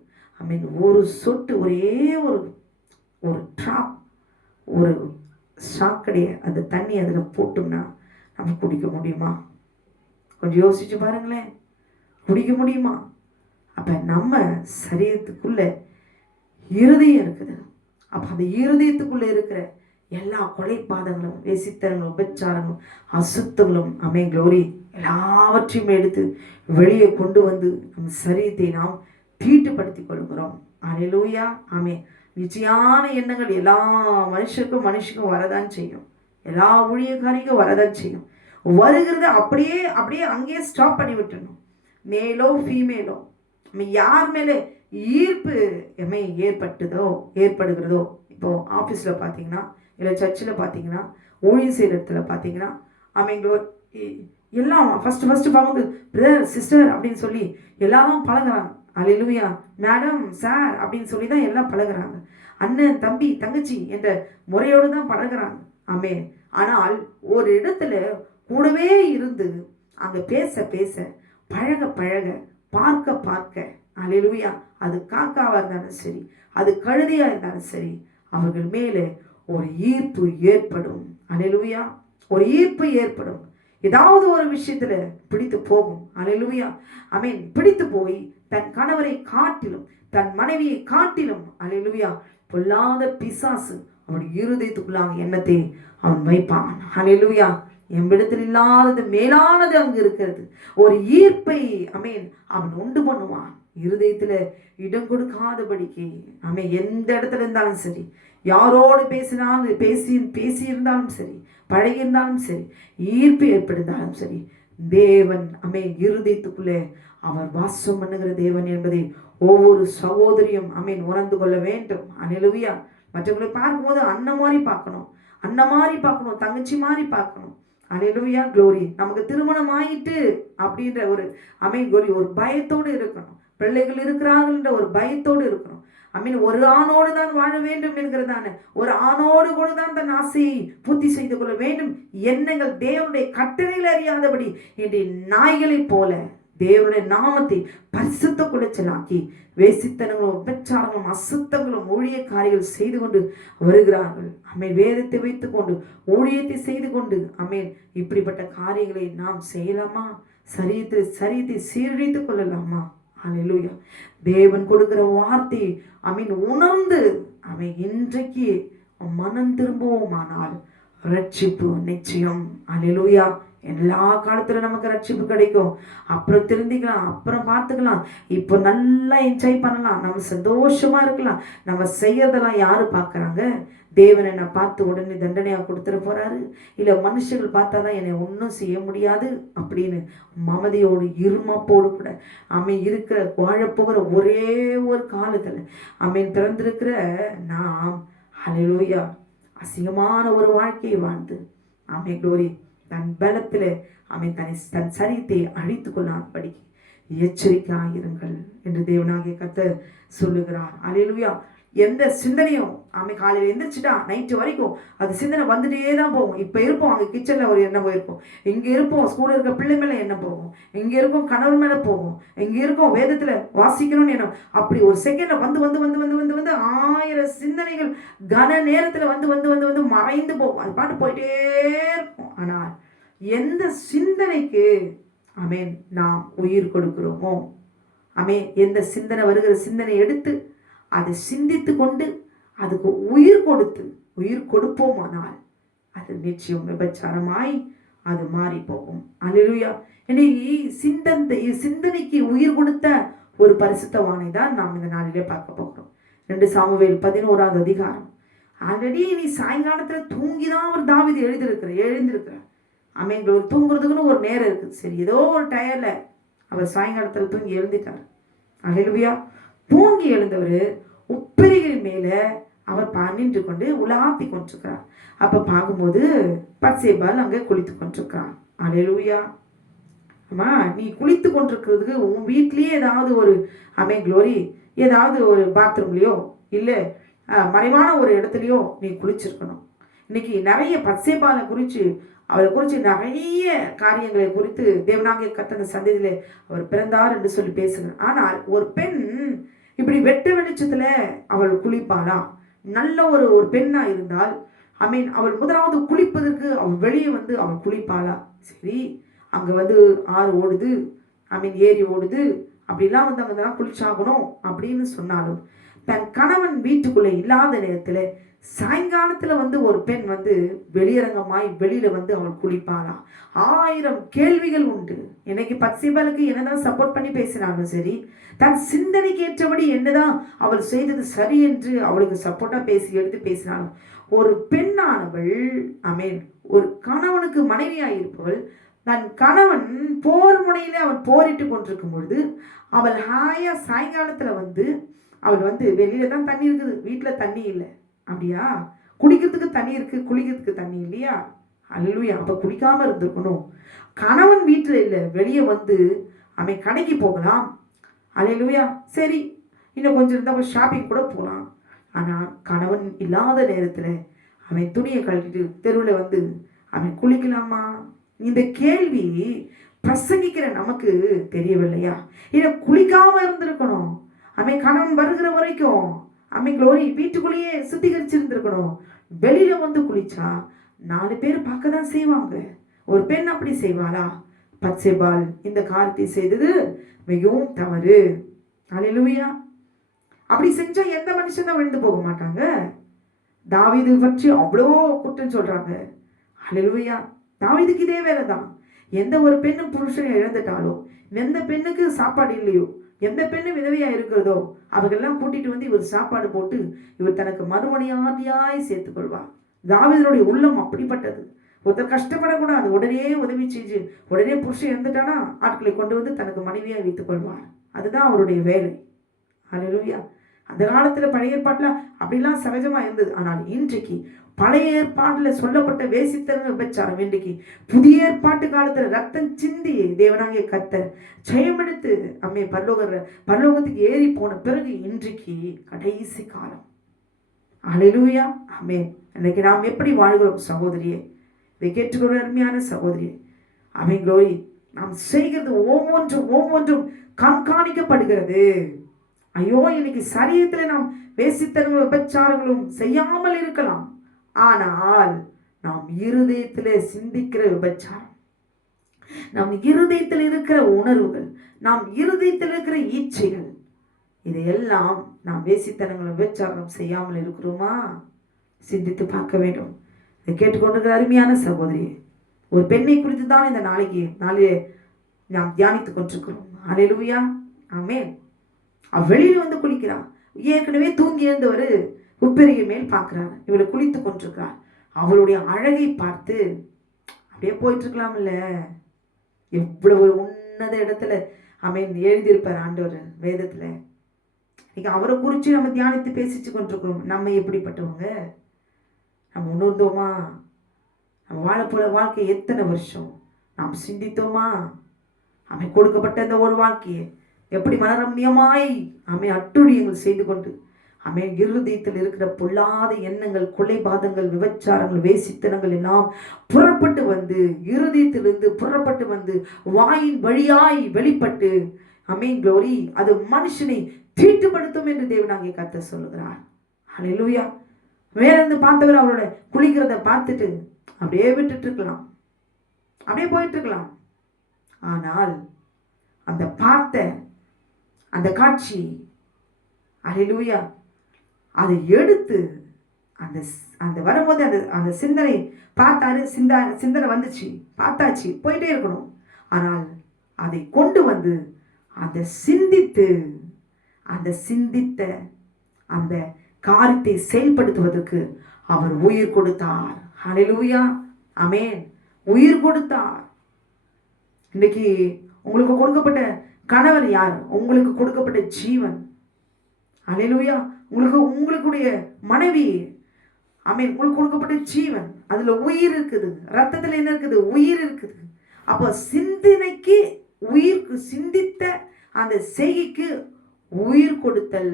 ஒரு சொட்டு, ஒரே ஒரு ட்ராப், ஒரு சாக்கடைய அந்த தண்ணி அதில் போட்டோம்னா நம்ம குடிக்க முடியுமா? கொஞ்சம் யோசிச்சு பாருங்களேன். குடிக்க முடியுமா? அப்ப நம்ம சரீரத்துக்குள்ள இருதயம் இருக்குது. அப்ப அந்த இருதயத்துக்குள்ள இருக்கிற எல்லா கொலைப்பாதங்களும், வேசித்தனங்களும், உபச்சாரங்களும், அசுத்தங்களும் க்ளோரி எல்லாவற்றையும் எடுத்து வெளியே கொண்டு வந்து நம் சரீரத்தை நாம் தீட்டுப்படுத்திக் கொள்கிறோம். அல்லேலூயா. நிச்சயான எண்ணங்கள் எல்லா மனுஷனுக்கும் வரதான் செய்யும். எல்லா ஊழியக்காரிக்கும் வரதான் செய்யும். வருகிறத அப்படியே அங்கேயே ஸ்டாப் பண்ணி விட்டுணும். மேலோ ஃபீமேலோ யார் மேலே ஈர்ப்பு ஏற்படுகிறதோ, இப்போ ஆஃபீஸில் பார்த்தீங்கன்னா, இல்லை சர்ச்சில் பார்த்தீங்கன்னா, ஊழியம் செய்கிற இடத்துல பார்த்தீங்கன்னா, எல்லாம் ஃபஸ்ட்டு பார்க்கும்போது பிரதர் சிஸ்டர் அப்படின்னு சொல்லி எல்லாரும் பழகுறாங்க. அல்லேலூயா. மேடம் சார் அப்படின்னு சொல்லி தான் எல்லாம் பழகுறாங்க. அண்ணன் தம்பி தங்கச்சி என்ற முறையோடு தான் பழகுறாங்க. ஆனால் ஒரு இடத்துல கூடவே இருந்து அங்கே பேச பழக பார்க்க அல்லேலூயா. அது காக்காவாக இருந்தாலும் சரி, அது கழுதையாக இருந்தாலும் சரி, அவர்கள் மேலே ஒரு ஈர்ப்பு ஏற்படும். அல்லேலூயா. ஒரு ஈர்ப்பு ஏற்படும். ஏதாவது ஒரு விஷயத்துல பிடித்து போகும். அல்லேலூயா. பிடித்து போய் தன் கணவரை காட்டிலும் தன் மனைவியை காட்டிலும் அல்லேலூயா பொல்லாத பிசாசு அவனுடைய இருதயத்துக்குள்ளாக எண்ணத்தை அவன் வைப்பான். அல்லேலூயா. எவ்விடத்தில் இல்லாதது மேலானது அங்கு இருக்கிறது. ஒரு ஈர்ப்பை அவன் உண்டு பண்ணுவான். இருதயத்துல இடம் கொடுக்காதபடிக்கு எந்த இடத்துல இருந்தாலும் சரி, யாரோடு பேசி இருந்தாலும் சரி, பழகி இருந்தாலும் சரி, ஈர்ப்பு ஏற்படுத்தாலும் சரி, தேவன் இருதயத்துக்குள்ளே அவர் வாசம் பண்ணுகிற தேவன் என்பதை ஒவ்வொரு சகோதரியும் உணர்ந்து கொள்ள வேண்டும். அல்லேலூயா. மற்றவர்களை பார்க்கும்போது அண்ணன் மாதிரி பார்க்கணும், தங்கச்சி மாதிரி பார்க்கணும். அல்லேலூயா. க்ளோரி. நமக்கு திருமணம் ஆயிட்டு அப்படின்ற ஒரு க்ளோரி ஒரு பயத்தோடு இருக்கணும். பிள்ளைகள் இருக்கிறார்கள் என்ற ஒரு பயத்தோடு இருக்கணும். ஒரு ஆணோடு தான் வாழ வேண்டும் என்கிறதான ஒரு ஆணோடு கூட தான் தன் ஆசையை பூர்த்தி செய்து கொள்ள வேண்டும் எண்ணங்கள் தேவனுடைய கட்டளையில் அறியாதபடி இன்றைய நாய்களை போல தேவனுடைய நாமத்தை பரிசுத்த குலைச்சலாக்கி வேசித்தனங்களும் உபச்சாரங்களும் அசுத்தங்களும் ஊழியக்காரிகள் செய்து கொண்டு வருகிறார்கள். வேதத்தை வைத்துக் கொண்டு ஊழியத்தை செய்து கொண்டு இப்படிப்பட்ட காரியங்களை நாம் செய்யலாமா? சரீரத்தை சீரழித்துக் கொள்ளலாமா? அல்லேலூயா. தேவன் கொடுக்கிற வார்த்தை உணர்ந்து இன்றைக்கு மனம் திரும்புவோமானால் ரட்சிப்பு நிச்சயம். அல்லேலூயா. எல்லா காலத்துல நமக்கு ரட்சிப்பு கிடைக்கும். அப்புறம் திருந்திக்கலாம், அப்புறம் பார்த்துக்கலாம். இப்போ நல்லா என்ஜாய் பண்ணலாம், நம்ம சந்தோஷமா இருக்கலாம். நம்ம செய்யறதெல்லாம் யாரு பார்க்கறாங்க? தேவன் என்னை பார்த்து உடனே தண்டனையா கொடுத்துட போறாரு, இல்லை மனுஷர்கள் பார்த்தாதான் என்னை ஒன்றும் செய்ய முடியாது அப்படின்னு மமதையோடு இருமாப்போடு கூட இருக்கிற வாழப்போகிற ஒரே ஒரு காலத்துல பிறந்திருக்கிற நாம் அல்லேலூயா அசிங்கமான ஒரு வாழ்க்கையை வாழ்ந்து க்ளோரி தன் பலத்தில் தன் சரீரத்தை அழித்து கொள்ளாதபடிக்கு எச்சரிக்கையாயிருங்கள் என்று தேவனாகிய கர்த்தர் சொல்லுகிறார். அல்லேலூயா. எந்த சிந்தனையும் காலையில் எந்திரிச்சுட்டா நைட்டு வரைக்கும் அது சிந்தனை வந்துட்டே தான் போகும். இப்போ இருப்போம் அங்கே கிச்சனில் ஒரு எண்ணம் போயிருக்கும், இங்கே இருப்போம் ஸ்கூலில் இருக்க பிள்ளை மேலே எண்ணம் போகும், இங்கே இருக்கும் கணவர் மேலே போகும், இங்கே இருக்கும் வேதத்தில் வாசிக்கணும்னு எண்ணம். அப்படி ஒரு செகண்டில் வந்து வந்து வந்து வந்து வந்து வந்து 1000 சிந்தனைகள் கன நேரத்தில் வந்து வந்து வந்து வந்து மறைந்து போகும். அது பாட்டு போயிட்டே இருக்கும். ஆனால் எந்த சிந்தனைக்கு நாம் உயிர் கொடுக்கிறோமோ, எந்த சிந்தனை வருகிற சிந்தனை எடுத்து அதை சிந்தித்து கொண்டு அதுக்கு உயிர் கொடுப்போமானால் அது நிச்சயம் விபச்சாரமாய் அது மாறி போகும். அல்லேலூயா. சிந்தனைக்கு உயிர் கொடுத்த ஒரு பரிசுத்தவானை தான் நாம் இந்த நாளிலே பார்க்க போகிறோம். 2 சாமுவேல் 11வது அதிகாரம். ஆல்ரெடி நீ சாயங்காலத்துல தூங்கிதான் ஒரு தாவீது எழுந்திருக்கிற தூங்குறதுக்குன்னு ஒரு நேரம் இருக்குது. சரி, ஏதோ ஒரு டயர்ல அவர் சாயங்காலத்துல தூங்கி எழுந்திட்டார். அல்லேலூயா. தூங்கி எழுந்தவர் உப்பரிகள் மேல அவர் நின்று கொண்டு உலாத்தி கொண்டிருக்கிறார். அப்ப பார்க்கும்போது பத்சேபாள் அங்கே குளித்து கொண்டிருக்கிறான். அல்லேலூயா. ஆமா, நீ குளித்து கொண்டிருக்கிறதுக்கு உன் வீட்லயே ஏதாவது ஒரு க்ளோரி ஏதாவது ஒரு பாத்ரூம்லயோ இல்ல மறைவான ஒரு இடத்துலயோ நீ குளிச்சிருக்கணும். இன்னைக்கு நிறைய பத்சேபாளை அவரை குறித்து நிறைய காரியங்களை குறித்து தேவனாகிய கர்த்தர் சந்ததியிலே அவர் பிறந்தார் என்று சொல்லி பேசுகிறார். ஆனால் ஒரு பெண் இப்படி வெட்ட வெளிச்சத்துல அவள் குளிப்பாளா? நல்ல ஒரு பெண்ணா இருந்தால் அவள் முதலாவது குளிப்பதற்கு அவள் வெளியே வந்து அவள் குளிப்பாளா? சரி, அங்க வந்து ஆறு ஓடுது, ஏரி ஓடுது, அப்படிலாம் வந்து அங்கதான் குளிச்சாகணும் அப்படின்னு சொன்னாலும் தன் கணவன் வீட்டுக்குள்ள இல்லாத நேரத்துல சாயங்காலத்துல வந்து ஒரு பெண் வந்து வெளியரங்கமாய் வெளியில வந்து அவள் குளிப்பாளாம். 1000 கேள்விகள் உண்டு. இன்னைக்கு பத்சேபாளுக்கு என்னதான் சப்போர்ட் பண்ணி பேசினாலும் சரி, தன் சிந்தனைக்கு ஏற்றபடி என்னதான் அவள் செய்தது சரி என்று அவளுக்கு சப்போர்ட்டா எடுத்து பேசினாலும், ஒரு பெண்ணானவள் ஒரு கணவனுக்கு மனைவியாய் இருப்பவள் தன் கணவன் போர் முனையில அவன் போரிட்டு கொண்டிருக்கும் பொழுது அவள் ஹாயா சாயங்காலத்துல வந்து அவள் வந்து வெளியில தான் தண்ணி இருக்குது, வீட்டுல தண்ணி இல்லை. அப்படியா? குடிக்கிறதுக்கு தண்ணி இருக்கு, குளிக்கிறதுக்கு தண்ணி இல்லையா? அல்லேலூயா. அப்ப குடிக்காம இருந்திருக்கணும். கணவன் வீட்டுல இல்லை, வெளியே வந்து கடைக்கு போகலாம். அல்லேலூயா. சரி, இன்னும் கொஞ்சம் இருந்தா ஷாப்பிங் கூட போகலாம். ஆனா கணவன் இல்லாத நேரத்துல துணியை கழட்டிட்டு தெருவில் வந்து குளிக்கலாமா? இந்த கேள்வி பிரசங்கிக்கிற நமக்கு தெரியவில்லையா? இதை குளிக்காம இருந்திருக்கணும். கணவன் வருகிற வரைக்கும் க்ளோரி வீட்டுக்குள்ளேயே சுத்திகரிச்சிருந்திருக்கணும். வெளியில வந்து குளிச்சா 4 பேர் பார்க்க தான் செய்வாங்க. ஒரு பெண் அப்படி செய்வாளா? பத்சேபாள் இந்த காரியத்தை செய்தது மிகவும் தவறு. அல்லேலூயா. அப்படி செஞ்சா எந்த மனுஷன் தான் விழுந்து போக மாட்டாங்க. தாவீது பற்றி அவ்வளோ குற்றம் சொல்றாங்க. அல்லேலூயா. தாவீதுக்கு இதே வேலை தான். எந்த ஒரு பெண்ணும் புருஷனை இழந்துட்டாலோ, எந்த பெண்ணுக்கு சாப்பாடு இல்லையோ, எந்த பெண்ணு விதவையா இருக்கிறதோ அவர்களெல்லாம் கூட்டிட்டு வந்து இவர் சாப்பாடு போட்டு இவர் தனக்கு மறுமணியாதியாய் சேர்த்துக் கொள்வார். தாவீதுடைய உள்ளம் அப்படிப்பட்டது. ஒருத்தர் கஷ்டப்படக்கூடாது, உடனே உதவி செஞ்சு உடனே புருஷன் இறந்துட்டானா ஆட்களை கொண்டு வந்து தனக்கு மனைவியாய் வைத்துக் கொள்வார். அதுதான் அவருடைய வேலை. அல்லேலூயா. அந்த காலத்துல பழைய ஏற்பாட்டுல அப்படிலாம் சகஜமா இருந்தது. ஆனால் இன்றைக்கு பழைய ஏற்பாட்டுல சொல்லப்பட்ட வேசித்தன விபச்சாரம் இன்றைக்கு புதிய ஏற்பாட்டு காலத்துல ரத்தம் சிந்தி தேவனாகிய கர்த்தர் ஜெயமெடுத்து பரலோகத்துக்கு ஏறி போன பிறகு இன்றைக்கு கடைசி காலம். அல்லேலூயா. இன்னைக்கு நாம் எப்படி வாழ்கிறோம் சகோதரியே? இதை கேட்டுக்கொள்ள அருமையான சகோதரியே. க்ளோரி, நாம் செய்கிறது ஒவ்வொன்றும் கண்காணிக்கப்படுகிறது. ஐயோ, இன்னைக்கு சரீரத்தில் நாம் வேசித்தனங்களும் விபச்சாரங்களும் செய்யாமல் இருக்கலாம். ஆனால் நாம் இருதயத்திலே சிந்திக்கிற விபச்சாரம், நம் இருதயத்தில் இருக்கிற உணர்வுகள், நாம் இருதயத்தில் இருக்கிற இச்சைகள், இதையெல்லாம் நாம் வேசித்தனங்களும் விபச்சாரம் செய்யாமல் இருக்கிறோமா? சிந்தித்து பார்க்க வேண்டும். இதை கேட்டுக்கொண்டிருக்கிற அருமையான சகோதரி, ஒரு பெண்ணை குறித்து தான் இந்த நாளிலே நாம் தியானித்துக் கொண்டிருக்கிறோம். அல்லேலூயா. ஆமென். வெளியில வந்து குளிக்கிறான். ஏற்கனவே தூங்கி எழுந்தவர் உப்பெரிய மேல் பார்க்கிறார், இவளை குளித்து கொண்டிருக்கிறார். அவளுடைய அழகை பார்த்து அப்படியே போயிட்டு இருக்கலாம் இல்ல? எவ்வளவு உன்னத இடத்துல எழுதியிருப்பார் ஆண்டவர் வேதத்துல. இன்னைக்கு அவரை குறித்து நம்ம தியானித்து பேசிச்சு கொண்டிருக்கிறோம். நம்ம எப்படிப்பட்டவங்க? நம்ம உணர்ந்தோமா? நம்ம வாழ போல வாழ்க்கை எத்தனை வருஷம் நாம் சிந்தித்தோமா? கொடுக்கப்பட்ட இந்த ஒரு வாழ்க்கையை எப்படி மனரம்யமாய் அட்டுழியங்கள் செய்து கொண்டு ஆமென். இருதயத்தில் இருக்கிற பொல்லாத எண்ணங்கள், கொலைபாதங்கள், விபச்சாரங்கள், வேசித்தனங்கள் எல்லாம் புறப்பட்டு வந்து, இருதயத்திலிருந்து புறப்பட்டு வந்து வாயின் வழியாய் வெளிப்பட்டு, ஆமென் க்ளோரி, அது மனுஷனை தீட்டுப்படுத்தும் என்று தேவனாகிய கர்த்தர் சொல்லுகிறார். ஹல்லேலூயா. வேற இருந்து பார்த்தவர் அவரோட குளிக்கிறத பார்த்துட்டு அப்படியே விட்டுட்டு இருக்கலாம், அப்படியே போயிட்டு இருக்கலாம். ஆனால் அந்த பார்த்த அந்த காட்சி, ஹல்லேலூயா, அதை எடுத்து அந்த அந்த வரும்போது அந்த அந்த சிந்தனை பார்த்தாரு, சிந்தனை வந்துச்சு, பார்த்தாச்சு, போயிட்டே இருக்கணும். ஆனால் அதை கொண்டு வந்து அந்த சிந்தித்த அந்த காரியத்தை செயல்படுத்துவதற்கு அவர் உயிர் கொடுத்தார். ஹல்லேலூயா, ஆமென். உயிர் கொடுத்தார். இன்னைக்கு உங்களுக்கு கொடுக்கப்பட்ட கணவர் யார்? உங்களுக்கு கொடுக்கப்பட்ட ஜீவன். ஹல்லேலூயா. உங்களுடைய மனைவி, ஆமென், உங்களுக்கு கொடுக்கப்பட்ட ஜீவன். அதுல உயிர் இருக்குது. ரத்தத்தில் என்ன இருக்குது? உயிர் இருக்குது. அப்போ சிந்தனைக்கு உயிர், சிந்தித்த அந்த செய்கைக்கு உயிர் கொடுத்தல்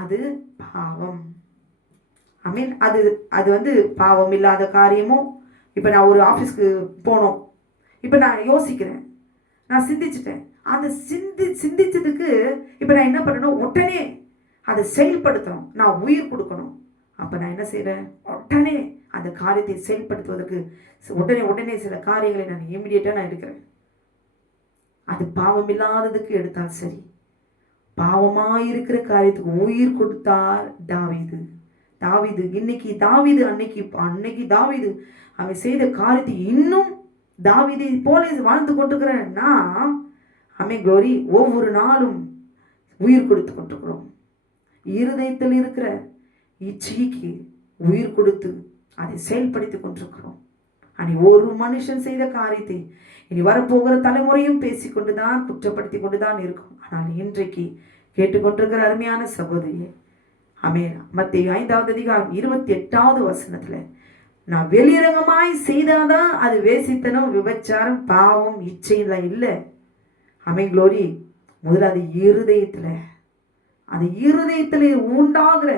அது பாவம். ஆமென். அது வந்து பாவம் இல்லாத காரியமோ. இப்போ நான் ஒரு ஆஃபீஸ்க்கு போனோம், இப்போ நான் யோசிக்கிறேன், நான் சிந்திச்சிட்டேன். அந்த சிந்திச்சதுக்கு இப்போ நான் என்ன பண்ணணும்? உடனே அதை செயல்படுத்தணும், நான் உயிர் கொடுக்கணும். அப்போ நான் என்ன செய்கிறேன்? உடனே அந்த காரியத்தை செயல்படுத்துவதற்கு உடனே சில காரியங்களை நான் இமிடியேட்டாக நான் எடுக்கிறேன். அது பாவம் இல்லாததுக்கு எடுத்தால் சரி, பாவமாக இருக்கிற காரியத்துக்கு உயிர் கொடுத்தார் தாவீது. இன்னைக்கு தாவீது, அன்னைக்கு தாவீது அவன் செய்த காரியத்தை இன்னும் தாவீதை போல வாழ்ந்து கொண்டிருக்கிறேன்னா, ஆமென் க்ளோரி, ஒவ்வொரு நாளும் உயிர் கொடுத்து கொண்டிருக்கிறோம். இருதயத்தில் இருக்கிற இச்சைக்கு உயிர் கொடுத்து அதை செயல்படுத்தி கொண்டிருக்கிறோம். அனி ஒரு மனுஷன் செய்த காரியத்தை இனி வரப்போகிற தலைமுறையும் பேசிக்கொண்டுதான், குற்றப்படுத்தி கொண்டுதான் இருக்கும். ஆனால் இன்றைக்கு கேட்டுக்கொண்டிருக்கிற அருமையான சகோதரியே, ஆமென், மத்தேயு 5:28 நான் வெளியரங்கமாய் செய்தாதான் அது வேசித்தனம், விபச்சாரம், பாவம், இச்சைலாம் இல்லை. ஆமென் க்ளோரி. முதல்ல அது இருதயத்தில் உண்டாகிற,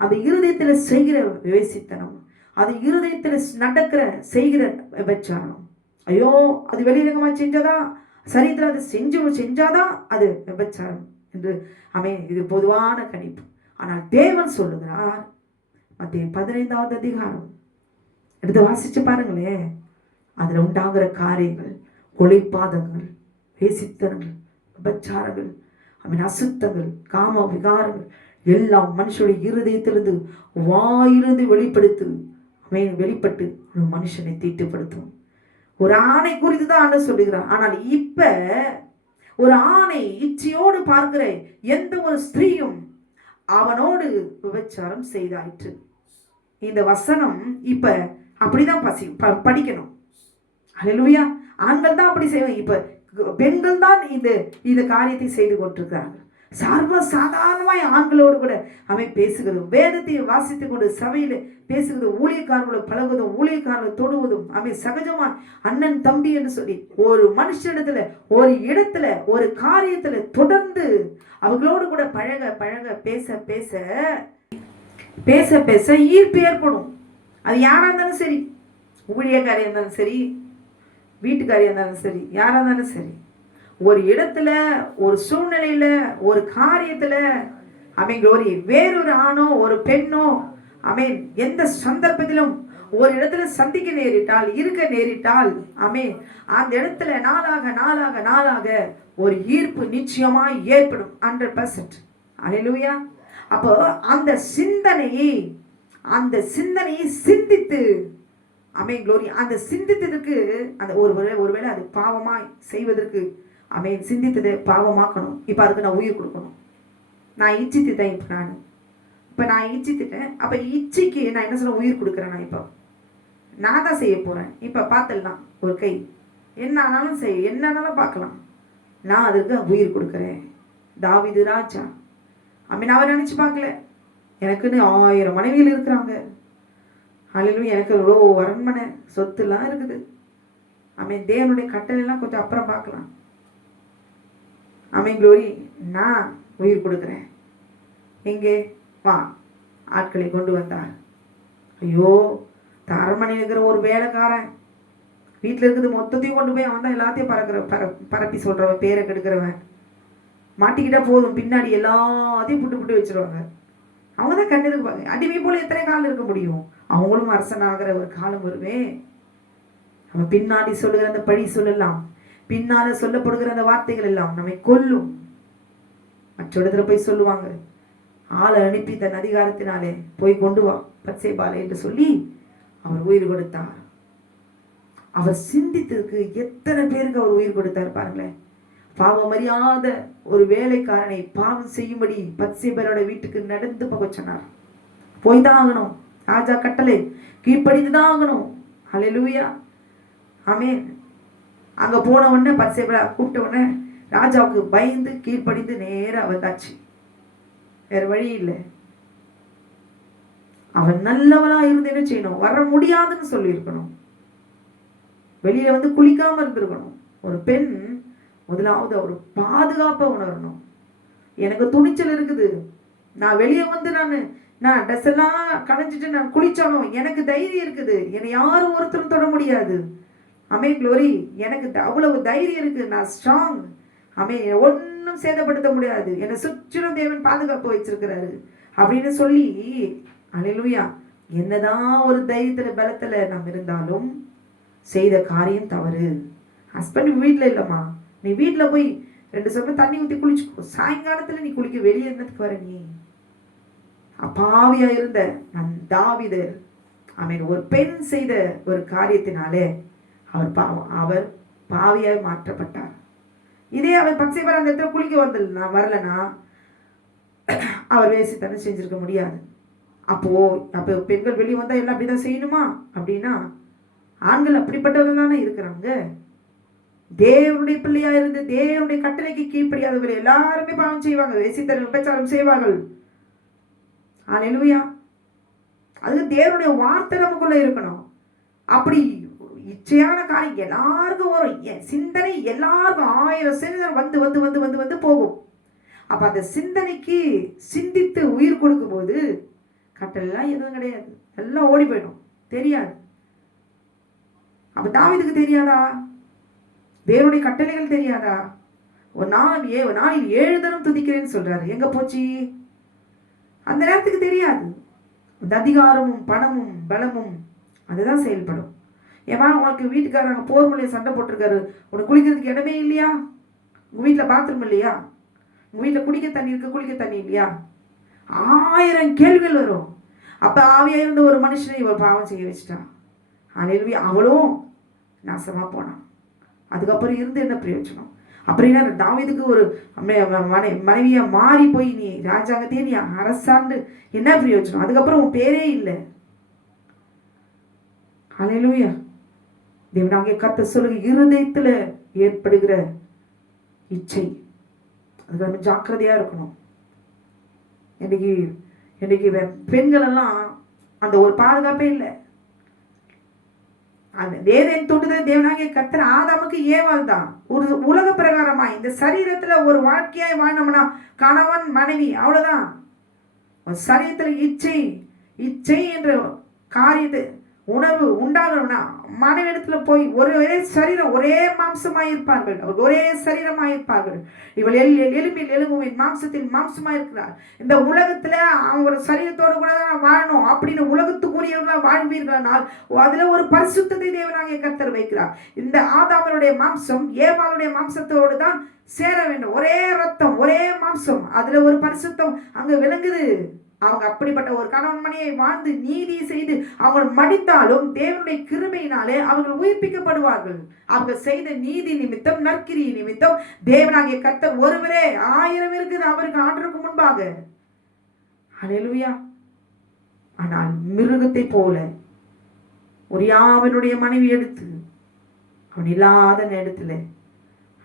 அந்த இருதயத்தில் செய்கிற வேசித்தனம், அது இருதயத்தில் நடக்கிற செய்கிற விபச்சாரம். ஐயோ, அது வெளியரங்கமா செஞ்சாதான், சரீரத்தில் அது செஞ்சாதான் அது விபச்சாரம் என்று ஆமென். இது பொதுவான கணிப்பு. ஆனால் தேவன் சொல்லுகிறார், மத்தேயு 15 எடுத்து வாசிச்சு பாருங்களேன். அதுல உண்டாகிற காரியங்கள், கொலைபாதங்கள், வேசித்தனங்கள், விபச்சாரங்கள், அசுத்தங்கள், காம விகாரங்கள் எல்லாம் மனுஷனுடைய இருதயத்திலிருந்து, வாயிலிருந்து வெளிப்பட்டு ஒரு மனுஷனை தீட்டுப்படுத்தும். ஒரு ஆணை குறித்து தான் ஆண்டவர் சொல்லுகிறார். ஆனால் இப்ப ஒரு ஆணை இச்சையோடு பார்க்கிற எந்த ஒரு ஸ்திரீயும் அவனோடு விபச்சாரம் செய்தாயிற்று. இந்த வசனம் இப்ப அப்படிதான் படிக்கணும். ஹல்லேலூயா. ஆண்கள் தான் அப்படி செய்வாங்க. இப்ப பெண்கள் தான் இந்த காரியத்தை செய்து கொண்டிருக்கிறார்கள். சர்வ சாதாரணமாய் ஆண்களோடு கூட அவன் பேசுகிறதும், வேதத்தை வாசித்துக் கொண்டு சபையில பேசுகிறதும், ஊழியக்காரர்களை பழகுவதும், ஊழியக்காரர்களை தொடுவதும், அவன் சகஜமா அண்ணன் தம்பி என்று சொல்லி ஒரு மனுஷனிடத்துல, ஒரு இடத்துல, ஒரு காரியத்துல தொடர்ந்து அவர்களோடு கூட பழக பேச ஈர்ப்பு ஏற்படும். அது யாரா இருந்தாலும் சரி, ஊழியக்காரியா இருந்தாலும் சரி, வீட்டுக்காரியா இருந்தாலும் சரி, யாரா இருந்தாலும் சரி, ஒரு இடத்துல, ஒரு சூழ்நிலையில, ஒரு காரியத்துல, ஆமென் க்ளோரி, வேறொரு ஆணோ ஒரு பெண்ணோ, ஆமென், எந்த சந்தர்ப்பத்திலும் ஒரு இடத்துல சந்திக்க நேரிட்டால், இருக்க நேரிட்டால், ஆமென், அந்த இடத்துல நாளாக ஒரு ஈர்ப்பு நிச்சயமாய் ஏற்படும். 100%. அல்லேலூயா. அப்போ அந்த சிந்தனையை சிந்தித்து, ஆமென் க்ளோரி, அந்த சிந்தித்ததுக்கு, அந்த ஒருவேளை அது பாவமாய் செய்வதற்கு, ஆமென், சிந்தித்தது பாவமாக்கணும். இப்போ அதுக்கு நான் உயிர் கொடுக்கணும். நான் இச்சித்துட்டேன். இப்போ நான் இச்சித்துட்டேன். அப்போ இச்சைக்கு நான் என்ன சொல்ல? உயிர் கொடுக்குறேன். நான் தான் செய்ய போகிறேன். இப்போ பார்த்துடலாம், ஒரு கை என்ன ஆனாலும் என்ன ஆனாலும் பார்க்கலாம். நான் அதுக்கு உயிர் கொடுக்குறேன். தாவீது ராஜா, ஆமென், அவர் நினச்சி பார்க்கல, எனக்குன்னு 1000 மனைவிகள் இருக்கிறாங்க. அல்லேலூயா. எனக்கு எவ்வளோ அரண்மனை சொத்துலாம் இருக்குது. ஆமென். தேவனுடைய கட்டளைலாம் கொஞ்சம் அப்புறம் பார்க்கலாம். ஆமென் க்ளோரி. நான் உயிர் கொடுக்குறேன். எங்கே? வா, ஆட்களை கொண்டு வந்தார். ஐயோ, அரண்மனையில் இருக்கிற ஒரு வேலைக்காரன், வீட்டில் இருக்குது மொத்தத்தையும் கொண்டு போய் அவன் தான் எல்லாத்தையும் பரப்பி சொல்றவன், பேரை கெடுக்கிறவன். மாட்டிக்கிட்டா போதும், பின்னாடி எல்லாத்தையும் புட்டு வச்சிருவாங்க. அவங்க தான் கண்ணு இருப்பாங்க. அடிமை போல எத்தனை காலம் இருக்க முடியும்? அவங்களும் அரசனாகிற ஒரு காலம் வருமே. நம்ம பின்னாடி சொல்லுகிற அந்த பழி சொல்லலாம், பின்னால சொல்லப்படுகிற அந்த வார்த்தைகள் எல்லாம் நம்மை கொல்லும். மற்ற இடத்துல போய் சொல்லுவாங்க, ஆளை அனுப்பி தன் அதிகாரத்தினாலே போய் கொண்டு வா பத்சேபாலை என்று சொல்லி அவர் உயிர் கொடுத்தார். அவர் சிந்தித்ததுக்கு எத்தனை பேருக்கு அவர் உயிர் கொடுத்தார் பாருங்களேன். பாவம் அறியாத ஒரு வேலைக்காரனை பாவம் செய்யும்படி பத்சேபாலோட வீட்டுக்கு நடந்து போக சொன்னார். போய்தான் ஆகணும், ராஜா கட்டளை, கீழ்ப்படிந்துதான் ஆகணும். ஹல்லேலூயா, ஆமென். அங்க போன உடனே பத்சேபா கூப்பிட்ட உடனே ராஜாவுக்கு பயந்து கீழ்ப்படிந்து நேரா வந்தாச்சு. வேற வழி இல்லை. அவன் நல்லவனா இருந்து என்ன செய்யணும்? வர முடியாதுன்னு சொல்லி இருக்கணும். வெளியில வந்து குளிக்காம இருந்திருக்கணும். ஒரு பெண் முதலாவது ஒரு பாதுகாப்பை உணரணும். எனக்கு துணிச்சல் இருக்குது, நான் வெளியே வந்து நான் ட்ரெஸ் எல்லாம் களைஞ்சிட்டு நான் குளிச்சாலும் எனக்கு தைரியம் இருக்குது, என்னை யாரும் ஒருத்தரும் தொட முடியாது. அமே க்ளோரி, எனக்கு அவ்வளவு தைரியம் இருக்கு, நான் ஸ்ட்ராங். அமே, ஒன்றும் சேதப்படுத்த முடியாது, என்னை சுற்றிலும் தேவன் பாதுகாப்பு வச்சிருக்கிறாரு அப்படின்னு சொல்லி, அல்லேலூயா. என்னதான் ஒரு தைரியத்துல பலத்துல நாம் இருந்தாலும் செய்த காரியம் தவறு. ஹஸ்பண்ட் வீட்டில் இல்லைம்மா, நீ வீட்டில் போய் 2 சொம்பு தண்ணி ஊற்றி குளிச்சுக்கோ, சாயங்காலத்தில் நீ குளிக்க வெளியே இருந்ததுக்கு வர. நீ அப்பாவியா இருந்த தாவீது, ஆமென், ஒரு பெண் செய்த ஒரு காரியத்தினாலே அவர் பாவியாய் மாற்றப்பட்டார். இதே அவர் பத்சேபா அந்த இடத்துல குளிக்க வரலனா அவர் வேசித்தனம் செஞ்சிருக்க முடியாது. அப்போ பெண்கள் வெளியே வந்தா எல்லாம் அப்படிதான் செய்யணுமா அப்படின்னா, ஆண்கள் அப்படிப்பட்டவர்கள் தானே இருக்கிறாங்க. தேவனுடைய பிள்ளையா இருந்து தேவனுடைய கட்டளைக்கு கீழ்ப்படியாதவர்கள் எல்லாருமே பாவம் செய்வாங்க, வேசித்தனம் விபச்சாரம் செய்வார்கள். அல்லேலூயா. அது தேவனுடைய வார்த்தை நமக்குள்ள இருக்கணும். அப்படி இச்சையான காரியம் எல்லாருக்கும் வரும், சிந்தனை எல்லாருக்கும் 1000 சிந்தனை வந்து வந்து வந்து வந்து வந்து போகும். அப்ப அந்த சிந்தனைக்கு சிந்தித்து உயிர் கொடுக்கும் போது கட்டளெல்லாம் எதுவும் கிடையாது, எல்லாம் ஓடி போயிடும், தெரியாது. அப்ப தாவீதுக்கு தெரியாதா? தேவனுடைய கட்டளைகள் தெரியாதா? ஒரு நாளில் 7 தரம் துதிக்கிறேன்னு சொல்றாரு, எங்க போச்சு? அந்த நேரத்துக்கு தெரியாது. அந்த அதிகாரமும் பணமும் பலமும் அதுதான் செயல்படும். ஏமா, உனக்கு வீட்டுக்காரங்க போர் மொழியை சண்டை போட்டிருக்காரு, உனக்கு குளிக்கிறதுக்கு இடமே இல்லையா? உங்க வீட்டில் பாத்ரூம் இல்லையா? உங்க வீட்டில் குடிக்க தண்ணி இருக்கு, குளிக்க தண்ணி இல்லையா? 1000 கேள்விகள் வரும். அப்ப ஆவியா இருந்த ஒரு மனுஷனை இவர் பாவம் செய்ய வச்சுட்டான். அல்லேலூயா. அவளும் நாசமா போனான். அதுக்கப்புறம் இருந்து என்ன பிரயோஜனம்? அப்புறம் என்ன, தாவீதுக்கு ஒரு மனைவியா மாறி போய் நீ ராஜாங்கத்தையே நீ அரசாண்டு என்ன பிரயோஜனம்? அதுக்கப்புறம் உன் பேரே இல்லை. அல்லேலூயா. தேவனாகிய கர்த்தர் சொல்லுங்க, இருதயத்துல ஏற்படுகிற இச்சை, அதுக்கு நம்ம ஜாக்கிரதையா இருக்கணும். இன்னைக்கு பெண்கள் எல்லாம் அந்த ஒரு பாதுகாப்பே இல்லை. அந்த ஏதேன் தோட்டத்தில் தேவனாகிய கர்த்தர் ஆதாமுக்கு ஏவாள் தான் ஒரு உலக பிரகாரமாய் இந்த சரீரத்துல ஒரு வாழ்க்கையாய் வாழ்ந்தோம்னா கணவன் மனைவி அவ்வளவுதான். சரீரத்துல இச்சை என்ற காரியத்தை உணர்வு உண்டாகணும்னா மனைவி இடத்துல போய் ஒரே சரீரம், ஒரே மாம்சமாயிருப்பார்கள், ஒரே சரீரமாயிருப்பார்கள். இவள் எலும்பில் எலும்புவின் மாம்சத்தில் மாம்சமாயிருக்கிறார். இந்த உலகத்துல அவங்க ஒரு சரீரத்தோடு கூட தான் வாழணும் அப்படின்னு உலகத்துக்குரியவர்களா வாழ்வீர்களானால் அதுல ஒரு பரிசுத்தத்தை தேவனாகிய கர்த்தர் வைக்கிறார். இந்த ஆதாமனுடைய மாம்சம் ஏவாளுடைய மாம்சத்தோடு தான் சேர வேண்டும். ஒரே ரத்தம், ஒரே மாம்சம், அதுல ஒரு பரிசுத்தம் அங்க விளங்குது. அவங்க அப்படிப்பட்ட ஒரு கணவன் மனையை வாழ்ந்து நீதி செய்து அவங்க மடித்தாலும் தேவனுடைய கிருபையினாலே அவர்கள் உயிர்ப்பிக்கப்படுவார்கள். அவங்க செய்த நீதி நிமித்தம், நற்கிரி நிமித்தம் தேவனாகிய கர்த்தர் ஒருவரே 1000 இருக்குது அவருக்கு ஆண்டருக்கு முன்பாக. அல்லேலூயா. ஆனால் மிருகத்தை போல உரியாவினுடைய மனைவி எடுத்து அவன் இல்லாத நேரத்துல,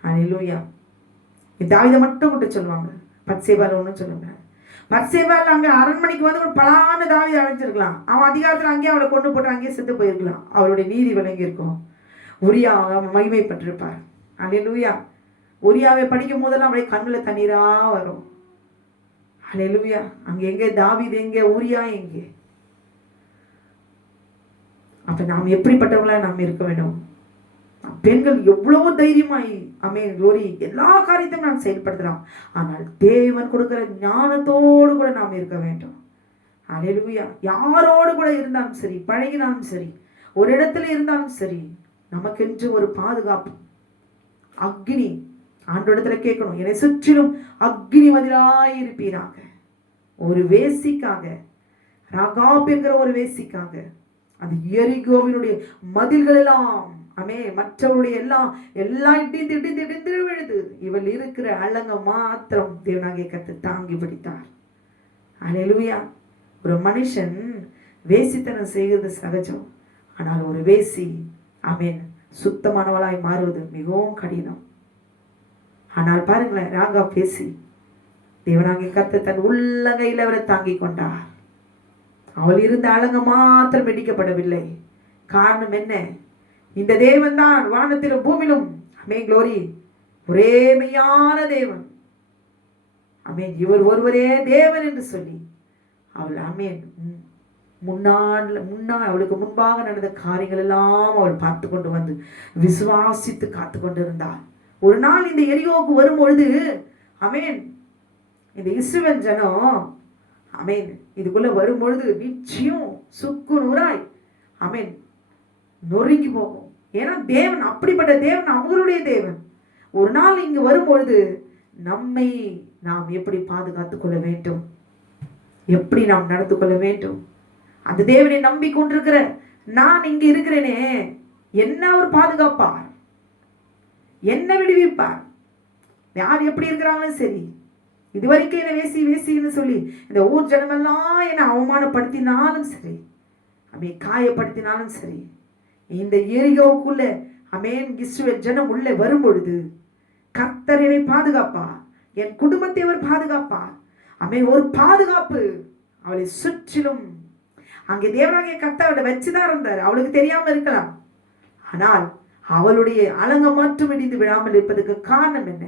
அல்லேலூயா, தாவீதை மட்டும் விட்டு சொல்லுவாங்க, பத்சேபால ஒன்றும் சொல்லுங்க. பத்சேபால் அங்கே அரண்மனைக்கு வந்து ஒரு பலான தாவீதை அழைச்சிருக்கலாம். அவன் அதிகாரத்தில் அங்கேயே அவளை கொண்டு போட்டு அங்கேயே செத்து போயிருக்கலாம். அவளுடைய நீதி விளங்கி இருக்கும். உரியா மகிமைப்பட்டிருப்பார். அல்லேலூயா. உரியாவை படிக்கும் போதெல்லாம் அவளுடைய கண்ணுல தண்ணீரா வரும். ஹல்லேலூயா. அங்க எங்கே தாவீது, எங்கே ஊரியா, எங்கே? அப்ப நாம் எப்படிப்பட்டவங்களா நாம் இருக்க வேண்டும்? பெண்கள் எவ்வளவு தைரியமாய் அமேன் க்ளோரி எல்லா காரியத்தையும் நாம் செயல்படுத்தலாம். ஆனால் தேவன் கொடுக்கிற ஞானத்தோடு கூட நாம் இருக்க வேண்டும். ஹல்லேலூயா. யாரோடு கூட இருந்தாலும் சரி, பழகினாலும் சரி, ஒரு இடத்துல இருந்தாலும் சரி, நமக்கென்று ஒரு பாதுகாப்பு அக்னி ஆண்டோடத்துல கேட்கணும். என்னை சுற்றிலும் அக்னி மதிலாய் இருப்பீராக. ஒரு வேசிக்காக, ராகாப் என்கிற ஒரு வேசிக்காக அந்த எரிகோவினுடைய மதில்கள் எல்லாம் அமே மற்றவருடைய எல்லாம் இடிந்து இடிந்து இடிந்து விழுது. இவள் இருக்கிற அலங்க மாத்திரம் தேவனாகிய கர்த்தர் தாங்கி பிடித்தார். ஹல்லேலூயா. ஒரு மனுஷன் வேசித்தனம் செய்கிறது சகஜம். ஆனால் ஒரு வேசி ஆமென் சுத்தமானவளாய் மாறுவது மிகவும் கடினம். ஆனால் பாருங்களேன், ராகா பேசி தேவனாகிய கர்த்தர் தன் உள்ளங்கையில் அவரை தாங்கி கொண்டார். அவள் இருந்த அலங்க மாத்திரம் இடிக்கப்படவில்லை. காரணம் என்ன? இந்த தேவன் தான் வானத்திலும் பூமியிலும் ஆமென் க்ளோரி ஒரே மெய்யான தேவன். ஆமென். இவர் ஒருவரே தேவன் என்று சொல்லி அவள் ஆமென் முன்னால் அவளுக்கு முன்பாக நடந்த காரியங்கள் எல்லாம் அவள் பார்த்து கொண்டு வந்து விசுவாசித்து காத்து கொண்டிருந்தாள். ஒரு நாள் இந்த எரியோவுக்கு வரும்பொழுது ஆமென் இந்த இஸ்ரவேல் ஜனம் ஆமென் இதுக்குள்ள வரும்பொழுது நிச்சயம் சுக்கு நூறாய் ஆமென் நொறுங்கி போகும். ஏன்னா தேவன் அப்படிப்பட்ட தேவன், அவருடைய தேவன். ஒரு நாள் இங்கு வரும்பொழுது நம்மை நாம் எப்படி பாதுகாத்துக் கொள்ள வேண்டும், எப்படி நாம் நடந்து கொள்ள வேண்டும்? அந்த தேவனை நம்பி கொண்டிருக்கிற நான் இங்க இருக்கிறேனே, என்ன அவர் பாதுகாப்பார், என்ன விடுவிப்பார். யார் எப்படி இருக்கிறாங்களும் சரி, இதுவரைக்கும் என்ன வேசி வேசின்னு சொல்லி இந்த ஊர் ஜனமெல்லாம் என்னை அவமானப்படுத்தினாலும் சரி, அப்படி காயப்படுத்தினாலும் சரி, இந்த எரிகோவுக்குள்ள அமேன் இஸ்ரவேல் ஜனம் உள்ளே வரும்பொழுது கர்த்தர் என்னை பாதுகாப்பார், என் குடும்பத்தை அவர் பாதுகாப்பார். அமேன். ஒரு பாதுகாப்பு அவளை சுற்றிலும். அங்கே தேவனாகிய கர்த்தர் வச்சுதான் இருந்தார். அவளுக்கு தெரியாம இருக்கலாம். ஆனால் அவளுடைய அலங்க மட்டும் இடிந்து விடாமல் இருப்பதற்கு காரணம் என்ன?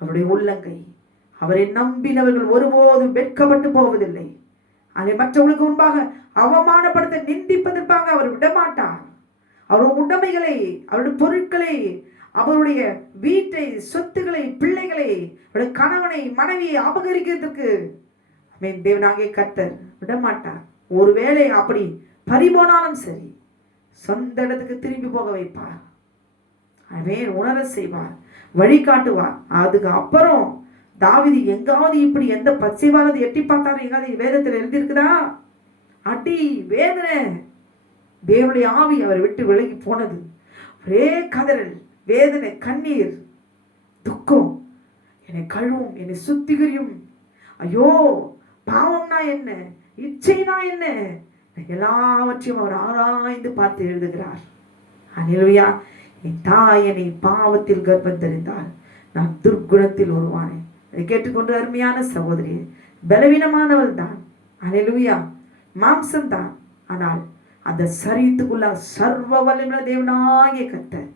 அவருடைய உள்ளங்கை. அவரை நம்பினவர்கள் ஒருபோதும் வெட்கப்பட்டு போவதில்லை. அதை மற்றவர்களுக்கு முன்பாக அவமானப்படுத்த நிந்திப்பதற்காக அவர் விடமாட்டார். அவருடைய உடைமைகளை, அவருடைய பொருட்களை, அவருடைய வீட்டை, சொத்துக்களை, பிள்ளைகளை, அவருடைய கணவனை, மனைவியை அபகரிக்கிறதுக்கு தேவனாகிய கர்த்தர் விடமாட்டார். ஒருவேளை அப்படி பறிபோனாலும் சரி, சொந்த இடத்துக்கு திரும்பி போக வைப்பார். அவன் உணர செய்வார், வழிகாட்டுவார். அதுக்கு அப்புறம் தாவீது எங்காவது இப்படி எந்த பச்சைவானது எட்டி பார்த்தாரு, எங்காவது வேதத்தில் எழுதியிருக்குதா? அடி வேதனை, தேவனுடைய ஆவி அவரை விட்டு விலகி போனது. ஒரே கதறல், வேதனை, கண்ணீர், துக்கம். என்னை கழுவும், என்னை சுத்திகரியும். ஐயோ பாவம்னா என்ன, இச்சைனா என்ன, எல்லாவற்றையும் அவர் ஆராய்ந்து பார்த்து எழுதுகிறார். ஹல்லேலூயா. என் தாய் என்னை பாவத்தில் கர்ப்பம் தெரிந்தால் நான் துர்குணத்தில் உருவானேன். அதை கேட்டுக்கொண்டு அருமையான சகோதரி, பலவீனமானவள் தான். ஹல்லேலூயா. மாம்சம் தான். ஆனால் அந்த சரீரத்துக்குள்ள சர்வ வல்லமையுள்ள தேவனாகிய கர்த்தர்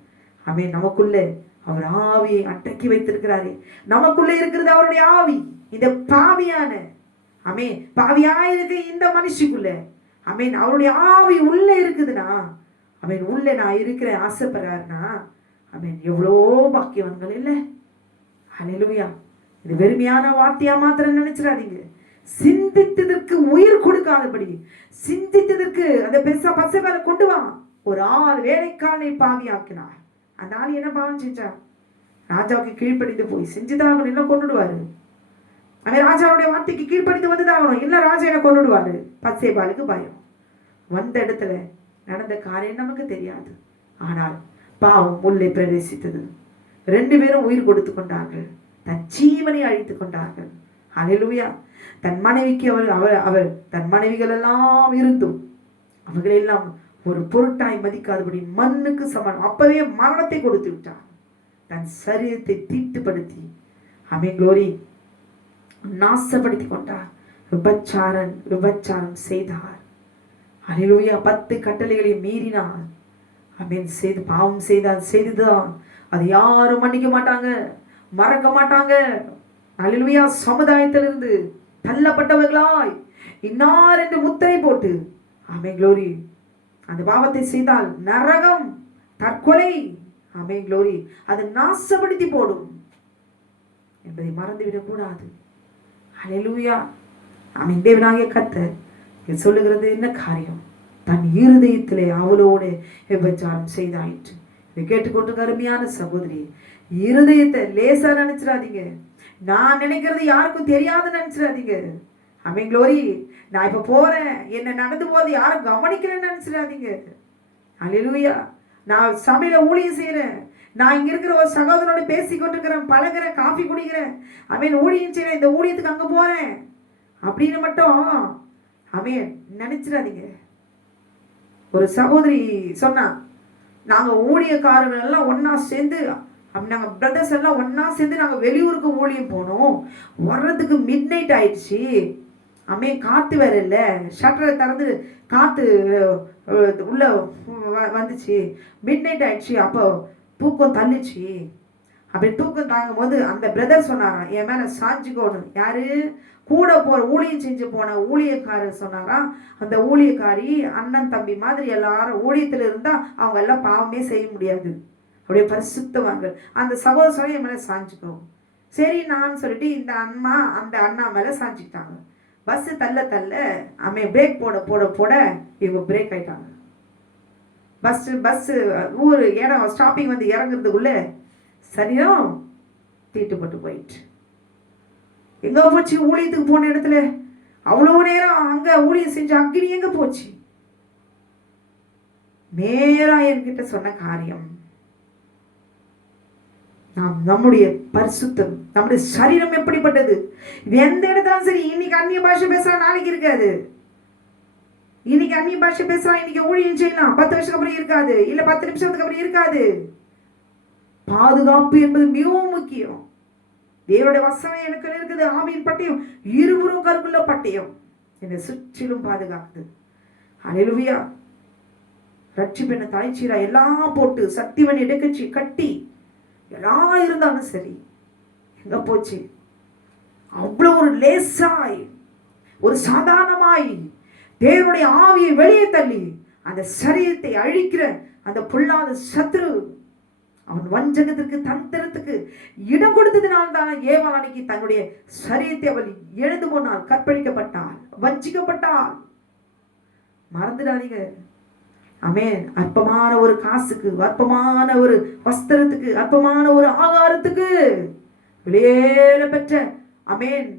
ஆமென் நமக்குள்ளே அவர் ஆவியை அடக்கி வைத்திருக்கிறாரே. நமக்குள்ளே இருக்கிறது அவருடைய ஆவி. இந்த பாவியான ஆமென் பாவியாயிருக்க இந்த மனுஷிக்குள்ள ஆமென் அவருடைய ஆவி உள்ளே இருக்குதுன்னா, ஆமென் உள்ளே நான் இருக்கிறேன் ஆசைப்படுறாருன்னா, ஆமென் எவ்வளோ பாக்கியவான்கள் இல்லை. ஹல்லேலூயா. இது வெறுமையான வார்த்தையா மாத்திரம் நினைச்சிடாதீங்க. சிந்தித்ததற்கு உயிர் கொடுக்காதபடி, சிந்தித்ததற்கு அந்த பசங்களை கொண்டு வா. ஒரு ஆள் வேலைக்காரனை பாவியாக்கினார். அந்த ஆள் என்ன பாவம் செஞ்சா? ராஜாவுக்கு கீழ்ப்படிந்து போய் செஞ்சுதான் என்ன கொண்டுடுவாரு. அவன் ராஜாவுடைய வார்த்தைக்கு கீழ்ப்படிந்து வந்துதான் இல்ல ராஜா என்ன கொண்டுடுவாரு. பத்சேபாளுக்கு பயம். வந்த இடத்துல நடந்த காரியம் நமக்கு தெரியாது. ஆனால் பாவம் உள்ளே பிரவேசித்தது. 2 பேரும் உயிர் கொடுத்து கொண்டார்கள், தன் ஜீவனை அழித்துக் கொண்டார்கள். ஹல்லேலூயா. தன் மனைவிக்கு அவர் தன் மனைவிகள் எல்லாம் இருந்தும் அவர்களெல்லாம் ஒரு பொருட்டாய் மதிக்காதபடி மண்ணுக்கு சமம் அப்பவே மரணத்தை கொடுத்து விட்டார். தன் சரீரத்தை தீட்டுப்படுத்தி ஆமென் க்ளோரி நாசப்படுத்தி கொண்டார். விபச்சாரம் செய்தார். ஹல்லேலூயா. 10 கட்டளைகளை மீறினார். ஆமென். செய்து பாவம் செய்துதான். அது யாரும் மன்னிக்க மாட்டாங்க, மறக்க மாட்டாங்க. ஹல்லேலூயா. சமுதாயத்திலிருந்து தள்ளப்பட்டவர்களாய் இன்னார் என்று முத்திரை போட்டு, ஆமென் க்ளோரி, அந்த பாவத்தை செய்தால் நரகம், தற்கொலை, ஆமென் க்ளோரி, அது நாசப்படுத்தி போடும் என்பதை மறந்துவிடக் கூடாது. ஹல்லேலூயா. ஆமென். தேவனாகிய கர்த்தர் சொல்லுகிறது என்ன காரியம்? தன் இருதயத்திலே அவளோடு விபச்சாரம் செய்தாயிற்று. இதை கேட்டுக்கொண்டு அருமையான சகோதரி, இருதயத்தை லேசா நினைச்சிடாதீங்க. நான் நினைக்கிறது யாருக்கும் தெரியாதுன்னு நினைச்சிடாதீங்க. ஆமென் க்ளோரி. நான் இப்ப போறேன், என்ன நடந்து போது யாரும் கவனிக்கிறேன்னு நினைச்சிடாதீங்க. ஹல்லேலூயா. நான் சபையில ஊழியம் செய்யறேன், நான் இங்க இருக்கிற ஒரு சகோதரனோட பேசி கொண்டிருக்கிறேன், பழகிறேன், காஃபி குடிக்கிறேன், ஆமென், ஊழியம் செய்யறேன், இந்த ஊழியத்துக்கு அங்க போறேன் அப்படின்னு மட்டும் ஆமென் நினைச்சிடாதீங்க. ஒரு சகோதரி சொன்னா, நாங்க ஊழியக்காரர்கள் எல்லாம் ஒன்னா சேர்ந்து, நாங்க பிரதர்ஸ் எல்லாம் ஒன்னா சேர்ந்து நாங்க வெளியூருக்கு ஊழியம் போனோம், வர்றதுக்கு மிட் நைட் ஆயிடுச்சு, காத்து வேற இல்லை, ஷட்டரை திறந்து காத்து உள்ள வந்துச்சு, மிட் நைட் ஆயிடுச்சு, அப்போ தூக்கம் தள்ளிச்சு. அப்படி தூக்கம் தாங்கும் போது அந்த பிரதர் சொன்னாராம், என் மேல சாஞ்சிக்கோணும். யாரு? கூட ஊழியம் செஞ்சு போன ஊழியக்காரர் சொன்னாராம், அந்த ஊழியக்காரி அண்ணன் தம்பி மாதிரி எல்லாரும் ஊழியத்தில் இருந்தா அவங்க எல்லாம் பாவமே செய்ய முடியாது, அப்படியே பரிசுத்தவாங்க. அந்த சகோதரன் என் மேல சாஞ்சிக்கோ. சரி நான் சொல்லிட்டு இந்த அம்மா அந்த அண்ணா மேல சாஞ்சிக்கிட்டாங்க. பஸ் தள்ள தள்ள பிரேக் போட போட போட இவங்க பிரேக் ஆயிட்டாங்க. பஸ் ஊர் இடம் ஸ்டாப்பிங் வந்து இறங்குறதுக்குள்ள சரியும் தீட்டுப்பட்டு போயிட்டு. எங்க போச்சு? ஊழியத்துக்கு போன இடத்துல அவ்வளவு நேரம் அங்க ஊழியம் செஞ்ச அக்னி எங்க போச்சு? நேரா என்கிட்ட சொன்ன காரியம், நாம் நம்முடைய பரிசுத்தம், நம்முடைய சரீரம் எப்படிப்பட்டது, எந்த இடத்துல சரி. இன்னைக்கு அந்நிய பாஷை பேசலாம், நாளைக்கு இருக்காது. இன்னைக்கு அந்நிய பாஷை பேசலாம், இன்னைக்கு ஊழியம் செய்யலாம், 10 வருஷத்துக்கு அப்புறம் இருக்காது, இல்ல 10 நிமிஷத்துக்கு அப்புறம் இருக்காது. பாதுகாப்பு என்பது மிகவும் முக்கியம். தேவனுடைய வசனம் எனக்கு இருக்குது, ஆவியின் பட்டயம் இருபுறம் கருக்குள்ள பட்டயம் என்னை சுற்றிலும் பாதுகாக்குது. ஹல்லேலூயா. ரட்சிப்பெண்ண தலைச்சீரா எல்லாம் போட்டு சத்திவன் எடுக்கச்சி கட்டி எல்லாம் இருந்தாலும் சரி, எங்க போச்சு? அவ்வளவு ஒரு லேசாய், ஒரு சாதாரணமாய் தேவனுடைய ஆவியை வெளியே தள்ளி அந்த சரீரத்தை அழிக்கிற அந்த பொல்லாத சத்ரு, அவன் வஞ்சகத்திற்கு தந்திரத்துக்கு இடம் கொடுத்ததினால்தான் ஏவாள் அன்னைக்கு தன்னுடைய சரீரத்தை அவள் எழுந்து போனாள், கற்பழிக்கப்பட்டாள், வஞ்சிக்கப்பட்டாள். மறந்துடாதீங்க. ஆமென். அற்பமான ஒரு காசுக்கு, அற்பமான ஒரு வஸ்திரத்துக்கு, அற்பமான ஒரு ஆகாரத்துக்கு வெளியேற பெற்ற ஆமென்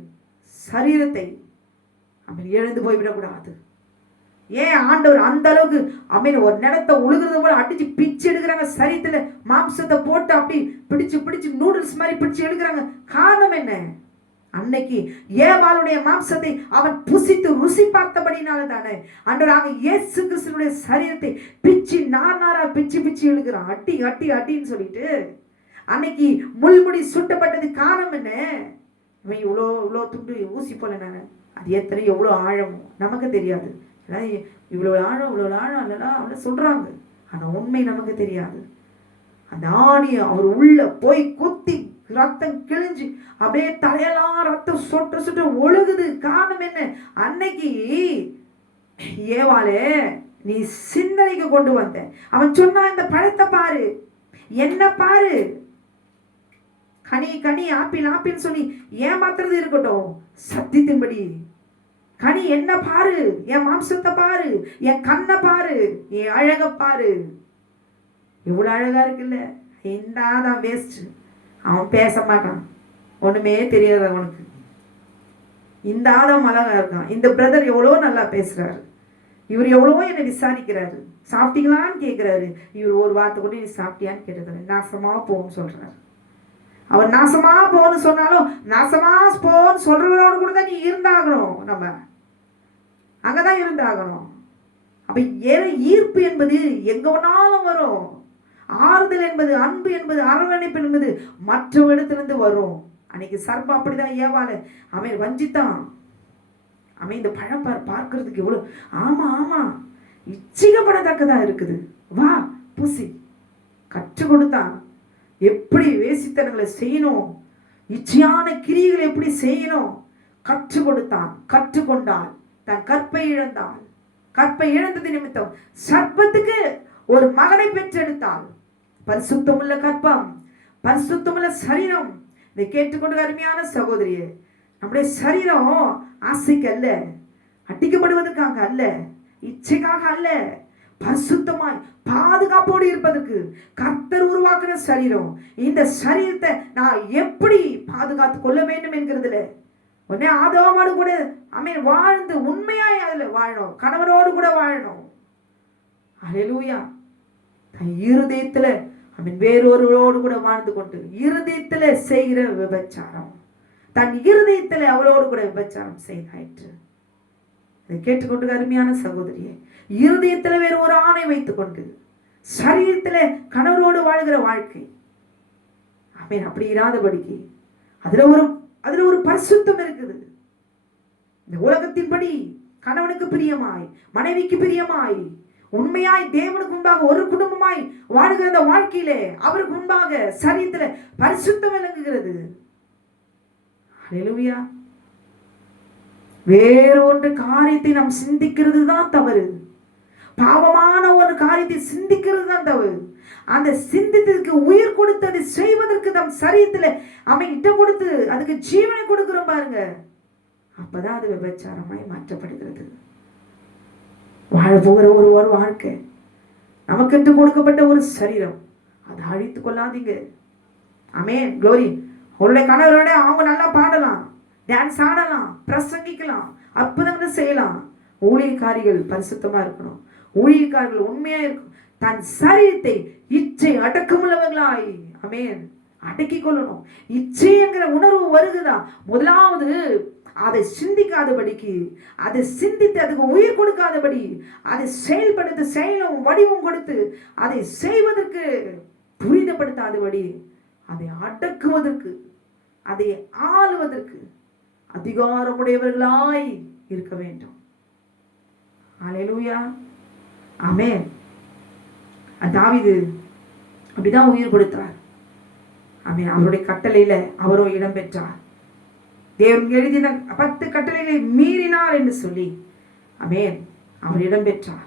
சரீரத்தை ஆமென் எழுந்து போய்விடக்கூடாது. ஏன் ஆண்டவர் அந்த அளவுக்கு ஆமென் ஒரு நிலத்தை உழுகிறது போல அடிச்சு பிச்சு எடுக்கிறாங்க, சரீரத்துல மாம்சத்தை போட்டு அப்படி பிடிச்சு பிடிச்சு நூடுல்ஸ் மாதிரி பிடிச்சு எடுக்கிறாங்க. காரணம் என்ன? அன்னைக்கு ஏவாளுடைய மாம்சத்தை அவன் புசித்து ருசி பார்த்தபடினால தானே ஆண்டவராக இயேசு கிறிஸ்துவினுடைய சரீரத்தை பிச்சு நாரா பிச்சு பிச்சு எழுகிறான், அட்டி அட்டி அட்டின்னு சொல்லிட்டு. அன்னைக்கு முள்முடி சுட்டப்பட்டது காரணம் என்ன? இவன் இவ்வளோ இவ்வளோ துண்டு ஊசி போல நான், அது எத்தனை எவ்வளோ ஆழமோ நமக்கு தெரியாது. இவ்வளோ ஆழம் இவ்வளோ ஆழம் இல்லைனா அவனை சொல்றாங்க, ஆனா உண்மை நமக்கு தெரியாது. அந்த ஆணியை அவர் உள்ள போய் குத்தி ரத்தம் கிழிஞ்சு அப்படியே தலையெல்லாம் ரத்தம் சொட்ட சொட்ட ஒழுகுது. காரணம் என்ன? அன்னைக்கு ஏவாளே நீ சிந்தனைக்கு கொண்டு வந்த. அவன் சொன்னா இந்த பழத்தை பாரு, என்ன பாரு, கனி கனி ஆப்பிள் ஆப்பிள் சொல்லி ஏமாத்துறது இருக்கட்டும், சத்தியத்தின்படி கனி என்ன பாரு, என் மாம்சத்தை பாரு, என் கண்ணை பாரு, என் அழக பாரு. எவ்வளவு அழகா இருக்குல்ல. இந்தாதான் வேஸ்ட். அவன் பேச மாட்டான், ஒண்ணுமே தெரியாது அவனுக்கு. இந்த ஆதம் அழகா இருக்கான், இந்த பிரதர் எவ்வளோ நல்லா பேசுறாரு, இவர் எவ்வளவோ என்னை விசாரிக்கிறாரு, சாப்பிட்டீங்களான்னு கேட்கிறாரு. இவர் ஒரு வார்த்தை கூட நீ சாப்பிட்டியான்னு கேட்டது, நாசமா போன்னு சொல்றாரு. அவன் நாசமா போன்னு சொன்னாலும் நாசமா போன்னு சொல்றவனோடு கூட தான் நீ இருந்தாகணும், நம்ம அங்கதான் இருந்தாகணும். அப்ப ஈர்ப்பு என்பது எங்க வேணாலும் வரும். ஆறுதல் என்பது, அன்பு என்பது, அரவணைப்பு என்பது மற்ற இடத்திலிருந்து வரும். அன்னைக்கு சர்ப்பம் அப்படிதான் ஏவாள அவன் வஞ்சித்தான். அவன் இந்த பழம் பார்க்கறதுக்கு எவ்வளவு ஆமா ஆமா இச்சிக்கப்படத்தக்கதா இருக்குது, வா பூசி கற்றுக் கொடுத்தான். எப்படி வேசித்தனங்களை செய்யணும், இச்சையான கிரியைகளை எப்படி செய்யணும், கற்றுக் கொடுத்தான், கற்றுக்கொண்டாள், தன் கற்பை இழந்தாள். கற்பை இழந்தது நிமித்தம் சர்ப்பத்துக்கு ஒரு மகனை பெற்றெடுத்தாள். பரிசுத்தமுள்ள கற்பம், பரிசுத்தமுள்ள சரீரம். இதை கேட்டுக்கொண்டு அருமையான சகோதரியே, நம்முடைய சரீரம் ஆசைக்கு அல்ல, அடிக்கப்படுவதற்காக அல்ல, இச்சைக்காக அல்ல, பரிசுத்தமாய் பாதுகாப்போடு இருப்பதற்கு கர்த்தர் உருவாக்குற சரீரம். இந்த சரீரத்தை நான் எப்படி பாதுகாத்துக் கொள்ள வேண்டும் என்கிறதுல உடனே ஆதாமோடு கூட வாழ்ந்து உண்மையாய் அதுல வாழணும், கணவனோடு கூட வாழணும். அல்லேலூயா. தன் இருதயத்துல வேறொருவரோடு கூட வாழ்ந்து கொண்டு இருதயத்துல செய்கிற விபச்சாரம், தன் இருதயத்துல அவளோடு கூட விபச்சாரம் செய்தாயிற்று. இதை கேட்டுக்கொண்டு அருமையான சகோதரியே, இருதயத்துல வேறு ஒரு ஆணை வைத்துக் கொண்டு சரீரத்துல கணவரோடு வாழ்கிற வாழ்க்கை அப்படி இராதபடிக்கு அதுல ஒரு பரிசுத்தம் இருக்குது. இந்த உலகத்தின்படி கணவனுக்கு பிரியமாய், மனைவிக்கு பிரியமாய், உண்மையாய் தேவனுக்கு முன்பாக ஒரு குடும்பமாய் வாழ்கிற அந்த வாழ்க்கையிலே அவருக்கு முன்பாக சரீரத்துல பரிசுத்தம் விளங்குகிறது. அல்லேலூயா. வேறொன்று காரியத்தை நாம் சிந்திக்கிறது தான் தவறு. பாவமான ஒரு காரியத்தை சிந்திக்கிறது தான் தவறு. அந்த சிந்தித்ததுக்கு உயிர் கொடுத்து அதை செய்வதற்கு நம் சரீரத்துல இடம் கொடுத்து அதுக்கு ஜீவனை கொடுக்கிறோம் பாருங்க, அப்பதான் அது விபச்சாரமாய் மாற்றப்படுகிறது. வாழ போகிற ஒரு வாழ்க்கை, நமக்கென்று கொடுக்கப்பட்ட ஒரு சரீரம், அதை அழித்துக் கொள்ளாதீங்க. ஆமென், க்ளோரி. அவருடைய கணவரோட அவங்க நல்லா பாடலாம், டான்ஸ் ஆடலாம், பிரசங்கிக்கலாம், அற்புதங்கள் செய்யலாம். ஊழியக்காரிகள் பரிசுத்தமா இருக்கணும், ஊழியக்காரர்கள் உண்மையா இருக்கும். தன் சரீரத்தை இச்சை அடக்கமுள்ளவர்களாய் அடக்கி கொள்ளணும். இச்சை என்கிற உணர்வு வருகுதா, முதலாவது அதை சிந்திக்காதபடிக்கு, அதை சிந்தித்து அதுக்கு உயிர் கொடுக்காதபடி, அதை செயல்படுத்த செயலும் வடிவம் கொடுத்து அதை செய்வதற்கு துரிதப்படுத்தாதபடி, அதை அடக்குவதற்கு, அதை ஆளுவதற்கு அதிகாரமுடையவர்களாய் இருக்க வேண்டும். அல்லேலூயா. ஆமென். தாவீது அப்படிதான் உயிர் கொடுத்தார். ஆமென். அவருடைய கட்டளையில அவரோ இடம் பெற்றார். தேவன் எழுதின 10 கட்டளைகளை மீறினார் என்று சொல்லி ஆமென் அவர் இடம் பெற்றார்.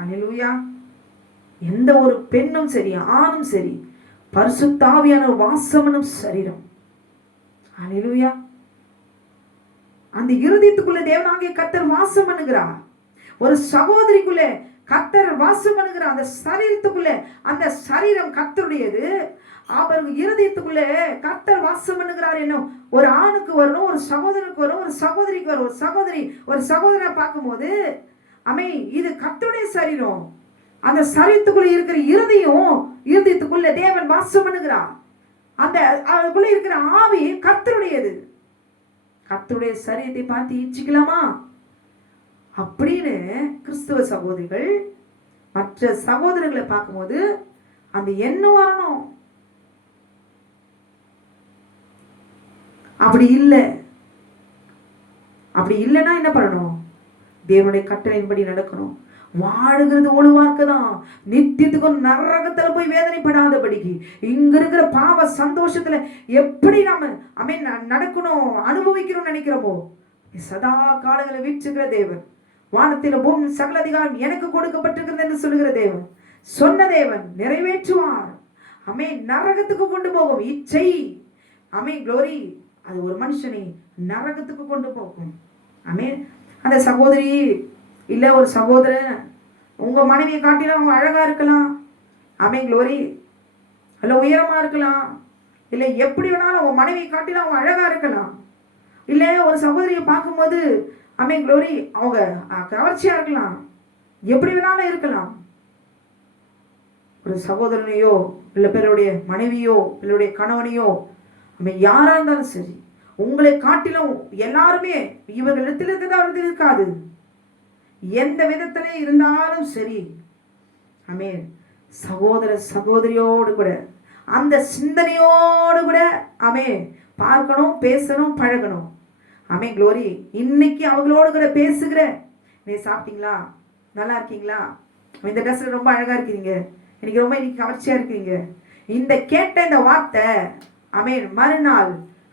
அல்லேலூயா. எந்த ஒரு பெண்ணும் சரி, ஆணும் சரி, பரிசுத்த ஆவியான வாசமனும் சரீரம். அல்லேலூயா. அந்த இருதயத்துக்குள்ள தேவனாகிய கர்த்தர் வாசம் பண்ணுகிறார். ஒரு சகோதரிக்குள்ள கர்த்தர் வாசம் பண்ணுகிறார். அந்த சரீரத்துக்குள்ள, அந்த சரீரம் கர்த்தருடையது. அவர் இருதயத்துக்குள்ள கர்த்தர் வாசம் பண்ணுகிறார். என்னும் ஒரு ஆணுக்கு வரணும், ஒரு சகோதரனுக்கு வரும், ஒரு சகோதரிக்கு வரும். ஒரு சகோதரனை பார்க்கும்போது இது கர்த்தருடைய சரீரம். அந்த சரீரத்துக்குள்ள இருக்கிற இருதயத்துக்குள்ள தேவன் வாசம் பண்ணுகிறார். அந்த அதுக்குள்ள இருக்கிற ஆவி கர்த்தருடையது. கர்த்தருடைய சரீரத்தை பார்த்து இச்சிக்கலாமா அப்படின்னு கிறிஸ்துவ சகோதரிகள் மற்ற சகோதரர்களை பார்க்கும்போது அந்த எண்ணம் வரணும். அப்படி இல்லைன்னா என்ன பண்ணணும்? தேவனுடைய கட்டளையின்படி நடக்கணும். வாழுகிறது ஒழுவாக்கதான், நித்தியத்துக்கும் நரகத்துல போய் வேதனைப்படாதபடிக்கு இங்க இருக்கிற பாவ சந்தோஷத்துல எப்படி நாம நடக்கணும், அனுபவிக்கணும் நினைக்கிறோமோ, சதா காலங்களை வீற்றுகிற தேவன், வானத்தில பூமி சகல அதிகாரம் எனக்கு கொடுக்கப்பட்டிருக்கிறது என்று சொல்லுகிற தேவன், சொன்ன தேவன் நிறைவேற்றுவார். நரகத்துக்கு கொண்டு போகும் இச்சை, க்ளோரி, அது ஒரு மனுஷனை நரகத்துக்கு கொண்டு போகும். அந்த சகோதரி இல்ல ஒரு சகோதரன், உங்க மனைவியை காட்டிலும் அவங்க அழகா இருக்கலாம், க்ளோரி, இல்ல உயரமா இருக்கலாம், இல்ல எப்படி வேணாலும் உங்க மனைவியை காட்டிலும் அவங்க அழகா இருக்கலாம். இல்ல ஒரு சகோதரியை பார்க்கும்போது க்ளோரி அவங்க கவர்ச்சியா இருக்கலாம், எப்படி வேணாலும் இருக்கலாம். ஒரு சகோதரனையோ இல்ல பேருடைய மனைவியோ இல்லையுடைய கணவனையோ யாரா இருந்தாலும் சரி, உங்களை காட்டிலும் எல்லாருமே இவர்களிடத்தில் இருக்கிறது அவர்கள் இருக்காது. எந்த விதத்திலே இருந்தாலும் சரி, சகோதர சகோதரியோடு கூட அந்த சிந்தனையோடு கூட பார்க்கணும், பேசணும், பழகணும். க்ளோரி, இன்னைக்கு அவங்களோடு கூட பேசுகிற, நீ சாப்பிட்டீங்களா, நல்லா இருக்கீங்களா, இந்த ட்ரெஸ்ல ரொம்ப அழகா இருக்கீங்க, இன்னைக்கு கவர்ச்சியா இருக்கீங்க, இந்த கேட்ட இந்த வார்த்தை மறுநாள்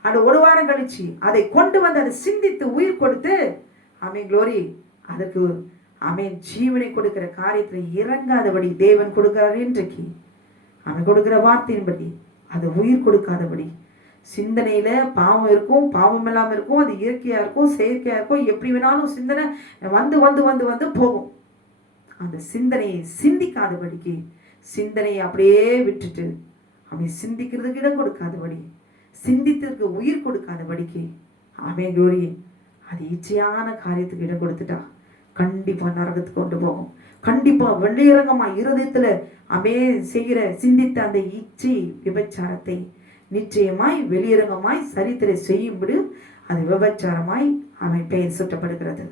அந்த ஒரு வாரம் கழிச்சு அதை கொண்டு வந்து அதை சிந்தித்து உயிர் கொடுத்து ஆமென் க்ளோரி அதற்கு ஆமென் ஜீவனை கொடுக்கிற காரியத்தில் இறங்காதபடி தேவன் கொடுக்கிறார். இன்றைக்கு அவன் கொடுக்கிற வார்த்தையின்படி அது உயிர் கொடுக்காதபடி சிந்தனையில பாவம் இருக்கும், பாவம் இல்லாமல் இருக்கும், அது இயற்கையா இருக்கும், செயற்கையா இருக்கும், எப்படி வேணாலும் சிந்தனை வந்து வந்து வந்து வந்து போகும். அந்த சிந்தனையை சிந்திக்காதபடிக்கு சிந்தனையை அப்படியே விட்டுட்டு அவன் சிந்திக்கிறதுக்கு இடம் கொடுக்காதபடி சிந்தித்திற்கு உயிர் கொடுக்காதபடிக்கு அவன் க்ளோரி அது இச்சையான காரியத்துக்கு இடம் கொடுத்துட்டா கண்டிப்பா நரகத்துக்கு கொண்டு போகும். கண்டிப்பா வெள்ளியரங்கமா இருதயத்துல அவன் செய்கிற சிந்தித்த அந்த இச்சை விபச்சாரத்தை நிச்சயமாய் வெளியரங்கமாய் சரித்திரை செய்யும்படி அது விபச்சாரமாய் அவன் பெயர் சுட்டப்படுகிறது.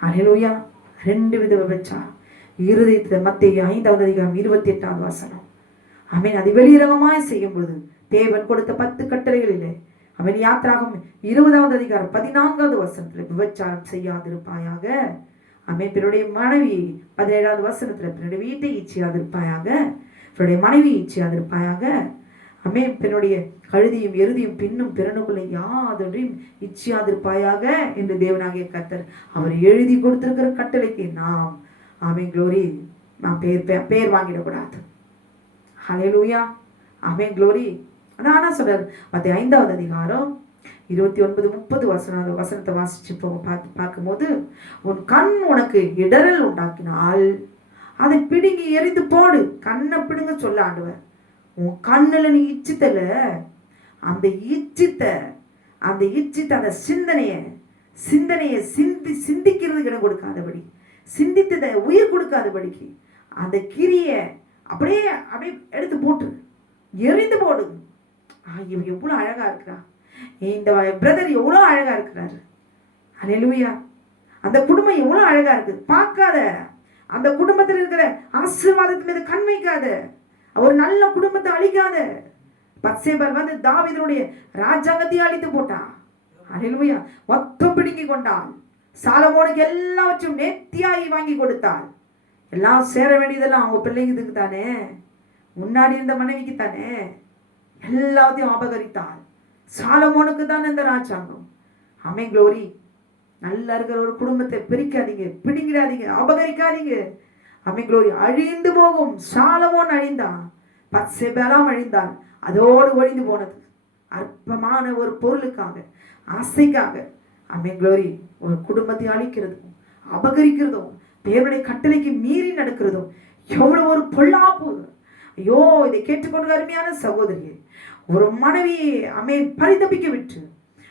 அல்லேலூயா. 2 வித விபச்சாரம் இருதயத்துல மத்தேயு 5வது அதிகாரம் 28வது வசனம். அவன் அது வெளியரங்கமாய் செய்யும் பொழுது தேவன் கொடுத்த 10 கட்டளைகளிலே அவன் யாத்திராகம் 20வது அதிகாரம் 14வது வசனத்துல விபச்சாரம் செய்யாதிருப்பாயாக. அவன் பிறருடைய மனைவி 17வது வசனத்துல பிறருடைய வீட்டை இச்சியாதிருப்பாயாக, பிறருடைய மனைவி இச்சியாதிருப்பாயாக. அமேன் பெண்ணுடைய கழுதியும் எருதியும் பின்னும் பிறனுக்குள்ள யாதொன்றையும் இச்சியாதிருப்பாயாக என்று தேவனாகிய கர்த்தர் அவர் எழுதி கொடுத்திருக்கிற கட்டளைக்கு நாம் ஆமென் க்ளோரி நாம் பேர் வாங்கிடக்கூடாது. ஹல்லேலூயா. ஆமென் க்ளோரி. ஆனா சொல்றாரு மத்தேயு 5வது அதிகாரம் 29-30 வசனத்தை வாசிச்சு பார்க்கும்போது உன் கண் உனக்கு இடரல் உண்டாக்கினால் அதை பிடுங்கி எரிந்து போடு. கண்ணை பிடுங்க சொல்ல ஆண்டவர். உன் கண்ணுல நீ இச்சித்தல அந்த அந்த சிந்தனைய சிந்திக்கிறதுக்கு இடம் கொடுக்காதபடி சிந்தித்ததை உயிர் கொடுக்காதபடிக்கு அந்த கிரிய அப்படியே அப்படியே எடுத்து போட்டு எரிந்து போடு. இவன் எவ்வளவு அழகா இருக்கிறா, இந்த பிரதர் எவ்வளவு அழகா இருக்கிறாரு. அல்லேலூயா. அந்த குடும்பம் எவ்வளவு அழகா இருக்கு. பார்க்காத அந்த குடும்பத்தில் இருக்கிற ஆசீர்வாதத்தின் மீது கண் வைக்காத. ஒரு நல்ல குடும்பத்தை அழிக்காத. பத்சேபர் வந்து தாவீதுடைய ராஜாங்கத்தை அழித்து போட்டான். அல்லேலூயா. மொத்தம் பிடுங்கி கொண்டான். சாலமோனுக்கு எல்லாவற்றையும் நேர்த்தியாகி வாங்கி கொடுத்தாள். எல்லாம் சேர வேண்டியதெல்லாம் அவங்க பிள்ளைங்களுக்கு தானே, முன்னாடி இருந்த மனைவிக்கு தானே. எல்லாத்தையும் அபகரித்தாள். சாலமோனுக்கு தான் இந்த ராஜாங்கம். ஆமென் க்ளோரி. நல்லா இருக்கிற ஒரு குடும்பத்தை பிரிக்காதீங்க, பிடிங்கிறாதீங்க, அபகரிக்காதீங்க. ஆமென் க்ளோரி. அழிந்து போகும். சாலமோன் அழிந்தான், பத்சேபெல்லாம் அழிந்தான். அதோடு ஒழிந்து போனது அற்பமான ஒரு பொருளுக்காக, ஆசைக்காக. ஆமென் க்ளோரி. ஒரு குடும்பத்தை அழிக்கிறதும் அபகரிக்கிறதும் தேவனுடைய கட்டளைக்கு மீறி நடக்கிறதும் எவ்வளவு ஒரு பொல்லாப்பு. ஐயோ, இதை கேட்டுக்கொண்டு அருமையான சகோதரியே, ஒரு மனைவி ஆமென் பரிதபிக்க விட்டு,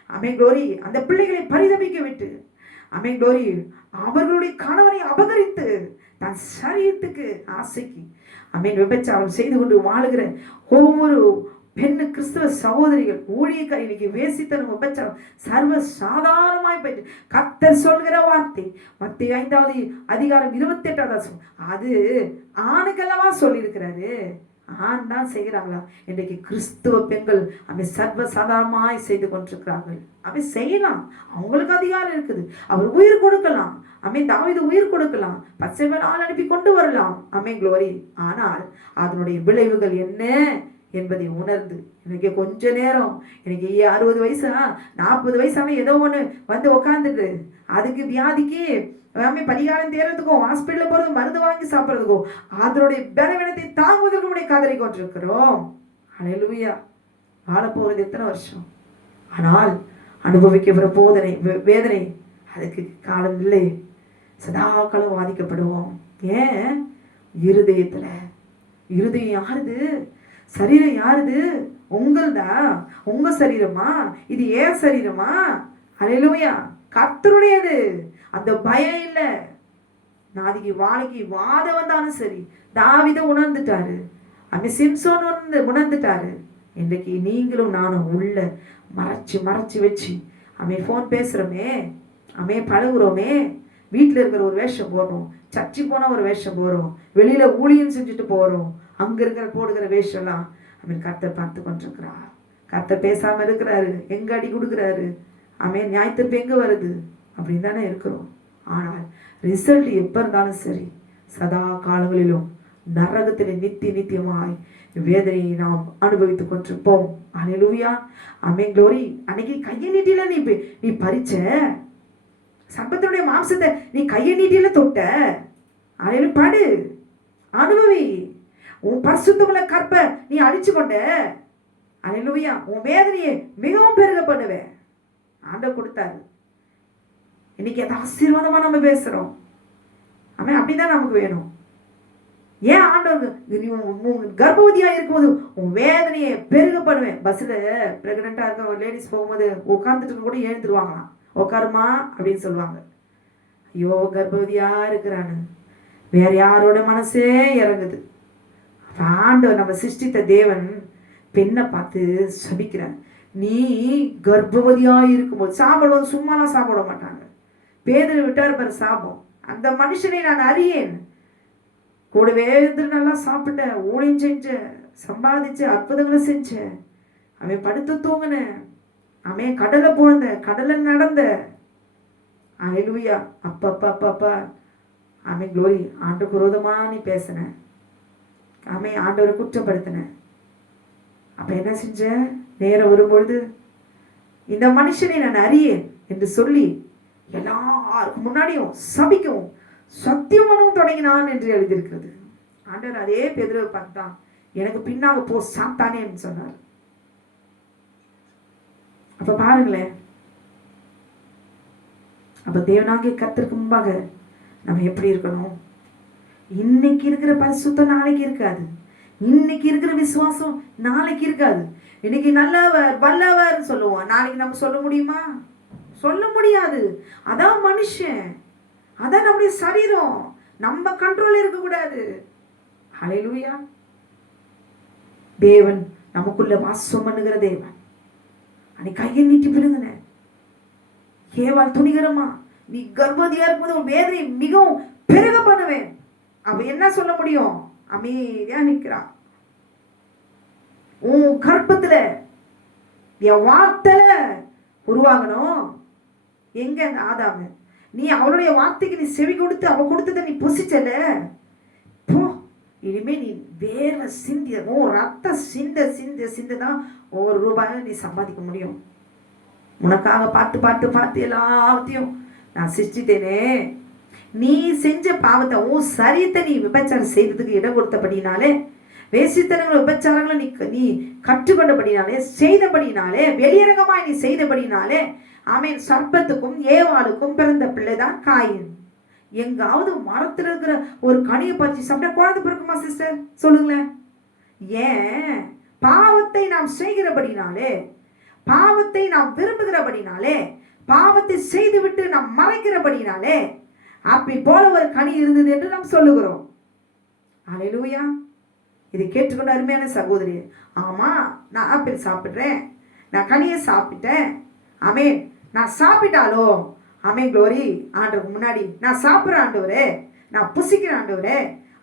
ஆமென் க்ளோரி, அந்த பிள்ளைகளை பரிதபிக்க விட்டு, ஆமென் க்ளோரி, அவர்களுடைய கணவனை அபகரித்து தன் சரீரத்துக்கு ஆசைக்கு ஆமென் விபச்சாரம் செய்து கொண்டு வாழுகிற ஒவ்வொரு பெண்ணு கிறிஸ்தவ சகோதரிகள் ஊழியக்காரிகளுக்கு வேசித்தனம் விபச்சாரம் சர்வ சாதாரணமாய் போயிட்டு கர்த்தர் சொல்கிற வார்த்தை மத்தேயு 5வது அதிகாரம் 28வது வசனம் அது ஆணுக்கெல்லவா சொல்லியிருக்கிறாரு. ஆண் தான் செய்கிறாங்களா? இன்றைக்கு கிறிஸ்துவ பெண்கள் அவை சர்வ சாதாரணமாய் செய்து கொண்டிருக்கிறார்கள். அவை செய்யலாம், அவங்களுக்கு அதிகாரம் இருக்குது. அவர் உயிர் கொடுக்கலாம். தாவீது உயிர் கொடுக்கலாம், பத்சேபர் ஆள் அனுப்பி கொண்டு வரலாம். க்ளோரி. ஆனால் அதனுடைய விளைவுகள் என்ன என்பதை உணர்ந்து எனக்கு கொஞ்ச நேரம், எனக்கு 60 வயசா 40 வயசாவே ஏதோ ஒன்று வந்து உக்காந்துட்டு அதுக்கு வியாதிக்கு பரிகாரம் தேர்றதுக்கும் ஹாஸ்பிட்டல் போறது மருந்து வாங்கி சாப்பிட்றதுக்கும் அதனுடைய பலவீனத்தை தாங்குவதற்கு நம்முடைய காதலை கொண்டிருக்கிறோம். அல்லேலூயா. வாழ போறது எத்தனை வருஷம்? ஆனால் அனுபவிக்கிற போதனை வேதனை அதுக்கு காலம் இல்லை. சதா காலம் பாதிக்கப்படுவோம். ஏன்? இருதயத்துல. இருதயம் யாருது? சரீரம் யாருது? உங்கள்தான். உங்க சரீரமா? இது ஏன் சரீரமா? அல்லேலூயா. கர்த்தருடையது. அந்த பயம் இல்லை. நாளைக்கு வாழைக்கு வாதம் வந்தாலும் சரி. தாவீதை உணர்ந்துட்டாரு, சிம்சோன் உணர்ந்துட்டாரு. இன்றைக்கு நீங்களும் நானும் உள்ள மறைச்சு வச்சு ஃபோன் பேசுறோமே, பழகுறோமே, வீட்டில் இருக்கிற ஒரு வேஷம் போடுறோம், சர்ச்சை போனா ஒரு வேஷம் போடுறோம், வெளியில ஊழியம் செஞ்சுட்டு போறோம், அங்க இருக்கிற போடுகிற வேஷம்லாம் கர்த்தர் பார்த்து கொண்டிருக்கிறார். கர்த்தர் பேசாம இருக்கிறாரு. எங்க அடி கொடுக்குறாரு? நியாயத்திற்பு எங்க வருது? அப்படின்னு தானே இருக்கிறோம். ஆனால் ரிசல்ட் எப்ப இருந்தாலும் சரி, சதா காலங்களிலும் நரகத்திலே நித்தியமாய் வேதனையை நாம் அனுபவித்துக் கொண்டிருப்போம். அல்லேலூயா, ஆமென், க்ளோரி. அன்னைக்கு கையை நீட்டில நீ பறிச்ச சர்ப்பத்தினுடைய மாம்சத்தை நீ கையை நீட்டில தொட்ட. அல்லேலூயா, படு, அனுபவி. உன் பரிசுத்தமுள்ள கற்பை நீ அழிச்சு கொண்ட. அல்லேலூயா, உன் வேதனையை மிகவும் பெருக பண்ணுவேன். ஆண்டவர் கொடுத்தாரு. இன்னைக்கு அந்த ஆசீர்வாதமா நம்ம பேசுறோம். ஆமென், அப்படிதான் நமக்கு வேணும். ஏன் ஆண்டவர் கர்ப்பவதியா இருக்கும்போது உன் வேதனையை பெருக பண்ணுவேன். பஸ்ல பிரெக்னெண்டா இருக்க ஒரு லேடிஸ் போகும்போது உட்காந்துட்டு கூட எழுந்துருவாங்களாம். உட்காருமா அப்படின்னு சொல்லுவாங்க. ஐயோ, கர்ப்பவதியா இருக்கிறான்னு வேற யாரோட மனசே இறங்குது. ஆண்டவர் நம்ம சிருஷ்டித்த தேவன் பெண்ணை பார்த்து சபிக்கிறார். நீ கர்ப்பவதியா இருக்கும்போது சாப்பிடுவது சும்மாலாம் சாப்பிட மாட்டாங்க. பேதுரு விட்டார் பாரு சாபம். அந்த மனுஷனை நான் அறியேன். கூடவே இருந்து நல்லா சாப்பிட்டேன், ஊழியம் செஞ்சேன், சம்பாதிச்சேன், அற்புதங்களை செஞ்சேன். அவன் படுத்து தூங்கினேன், அவன் கடலை போழ்ந்த, கடலை நடந்த. அல்லேலூயா, அப்பா அவன் க்ளோரி. ஆண்டவருக்கு விரோதமா நீ பேசின, அவன் ஆண்டவரை குற்றப்படுத்தின. அப்ப என்ன செஞ்ச? நேரம் வரும்பொழுது இந்த மனுஷனை நான் அறியேன் என்று சொல்லி எல்லாருக்கும் முன்னாடியும் சபிக்கவும் சத்தியமானவும் தொடங்கினான் என்று எழுதியிருக்கிறது. ஆண்டவர் அதே பேதுருவை பார்த்தான். எனக்கு பின்னாக போ சாத்தானே என்று சொன்னார். அப்ப பாருங்களேன், அப்ப தேவனாகிய கர்த்தருக்கு முன்பாக நம்ம எப்படி இருக்கணும்? இன்னைக்கு இருக்கிற பரிசுத்தம் நாளைக்கு இருக்காது. இன்னைக்கு இருக்கிற விசுவாசம் நாளைக்கு இருக்காது. இன்னைக்கு நல்லவர் வல்லவர் சொல்லுவோம், நாளைக்கு நம்ம சொல்ல முடியுமா? சொல்ல முடியாது. அதான் மனுஷன், அதான் நம்முடைய சரீரம். நம்ம கண்ட்ரோல் இருக்கக்கூடாது. ஹல்லேலூயா. தேவன் நமக்குள்ள வாசம் பண்ணுகிற தேவன். அன்னைக்கு கையை நீட்டி பிடுங்கின ஏவாள் துணிகரமா, நீ கர்ப்பவதியா இருக்கும்போது உன் வேதனை மிகவும் பெருக பண்ணுவேன். அவ என்ன சொல்ல முடியும்? அமைதியா நிக்கிறா. உன் கர்ப்பத்துல என் வார்த்தையில உருவாகணும். எங்க அந்த ஆதாமு? நீ அவளுடைய வார்த்தைக்கு நீ செவி கொடுத்து அவ கொடுத்ததை நீ புசிச்சல. இனிமே நீ வேர்வை சிந்திய ரத்த சிந்த சிந்த சிந்ததான் ஒவ்வொரு ரூபாயும் நீ சம்பாதிக்க முடியும். உனக்காக பார்த்து பார்த்து பார்த்து எல்லாத்தையும் நான் சிருஷ்டித்தேனே. நீ செஞ்ச பாவத்தை, உன் சரியத்தை நீ விபச்சாரம் செய்ததுக்கு இடம் கொடுத்தபடினாலே, வேசித்தனங்கள் விபச்சாரங்களை நீ கற்றுக்கொண்டபடினாலே, செய்தபடினாலே, வெளியரங்கமாய் நீ செய்தபடினாலே, ஆமென், சர்ப்பத்துக்கும் ஏவாளுக்கும் பிறந்த பிள்ளைதான் காயின். எங்காவது மரத்தில் இருக்கிற ஒரு கனியை பறிச்சு சாப்பிட்டா குழந்தை பிறக்குமா சிஸ்டர்? சொல்லுங்களேன். ஏன்? பாவத்தை நாம் செய்கிறபடினாலே, பாவத்தை நாம் விரும்புகிறபடினாலே, பாவத்தை செய்துவிட்டு நாம் மறைக்கிறபடினாலே ஆப்பிள் போல ஒரு கனி இருந்தது என்று நாம் சொல்லுகிறோம். அல்லேலூயா. இதை கேட்டுக்கொண்டு அருமையான சகோதரி, ஆமா நான் ஆப்பிள் சாப்பிட்றேன், நான் கனியை சாப்பிட்டேன், ஆமென், நான் சாப்பிட்டாலோ ஆமென் க்ளோரி, ஆண்டவருக்கு முன்னாடி நான் சாப்பிட்றேன் ஆண்டவரே, நான் புசிக்கிறேன் ஆண்டவரே,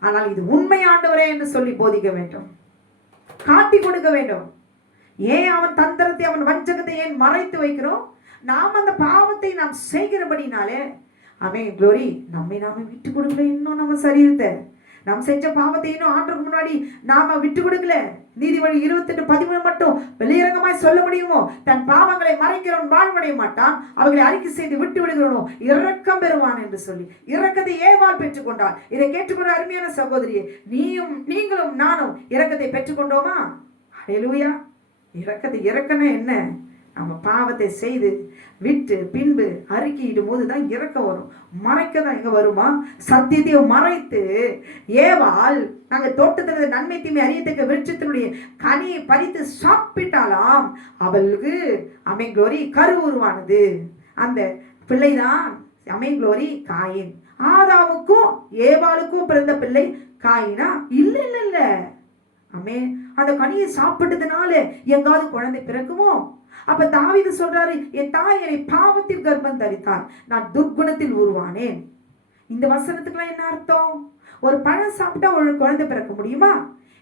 ஆனால் இது உண்மை ஆண்டவரே என்று சொல்லி போதிக்க வேண்டும், காட்டி கொடுக்க வேண்டும். ஏன் அவன் தந்திரத்தை, அவன் வஞ்சகத்தை ஏன் மறைத்து வைக்கிறோம்? நாம் அந்த பாவத்தை நாம் செய்கிறபடினாலே ஆமென் க்ளோரி, நாமே விட்டு கொடுக்கல. இன்னும் நம்ம சரீரத்தை நாம் செஞ்ச பாவத்தை இன்னும் ஆண்டவருக்கு முன்னாடி நாம விட்டு கொடுக்கல. நீதிமொழி 28:13 மட்டும் வெளியரங்கமாய் சொல்ல முடியுமோ? தன் பாவங்களை மறைக்கிறவன் வாழ்வடைய மாட்டான், அவர்களை அறிக்கை செய்து விட்டு விடுகிறவனோ இரக்கம் பெறுவான் என்று சொல்லி இரக்கத்தை ஏவாள் பெற்றுக்கொண்டாள். இதை கேட்டுக்கொண்ட அருமையான சகோதரியே, நீங்களும் நானும் இரக்கத்தை பெற்றுக்கொண்டோமா? ஹல்லேலூயா. இரக்கம்னா என்ன? நம்ம பாவத்தை செய்து விட்டு பின்பு அறிக்கையிடும் போது தான் இறக்கம் வரும். மறைக்க தான் எங்க வருமா? சத்தியத்தை மறைத்து ஏவாள் நாங்கள் தோட்டத்தில் நன்மை தீமை அறியத்தக்க விருட்சத்தினுடைய கனியை பறித்து சாப்பிட்டாலாம். அவளுக்கு ஆமென் க்ளோரி கரு உருவானது. அந்த பிள்ளைதான் ஆமென் க்ளோரி காயின். ஆதாமுக்கும் ஏவாளுக்கும் பிறந்த பிள்ளை காயினா? இல்ல. ஆமென். அந்த கனியை சாப்பிட்டதுனால எங்காவது குழந்தை பிறக்குமோ? அப்ப தாவீது சொல்றாரு, என் தாய் என்னை பாவத்தில் கர்ப்பம் தரித்தாள், நான் துர்குணத்தில் உருவானேன். இந்த வசனத்துக்குலாம் என்ன அர்த்தம்? ஒரு பழம் சாப்பிட்டா ஒரு குழந்தை பிறக்க முடியுமா?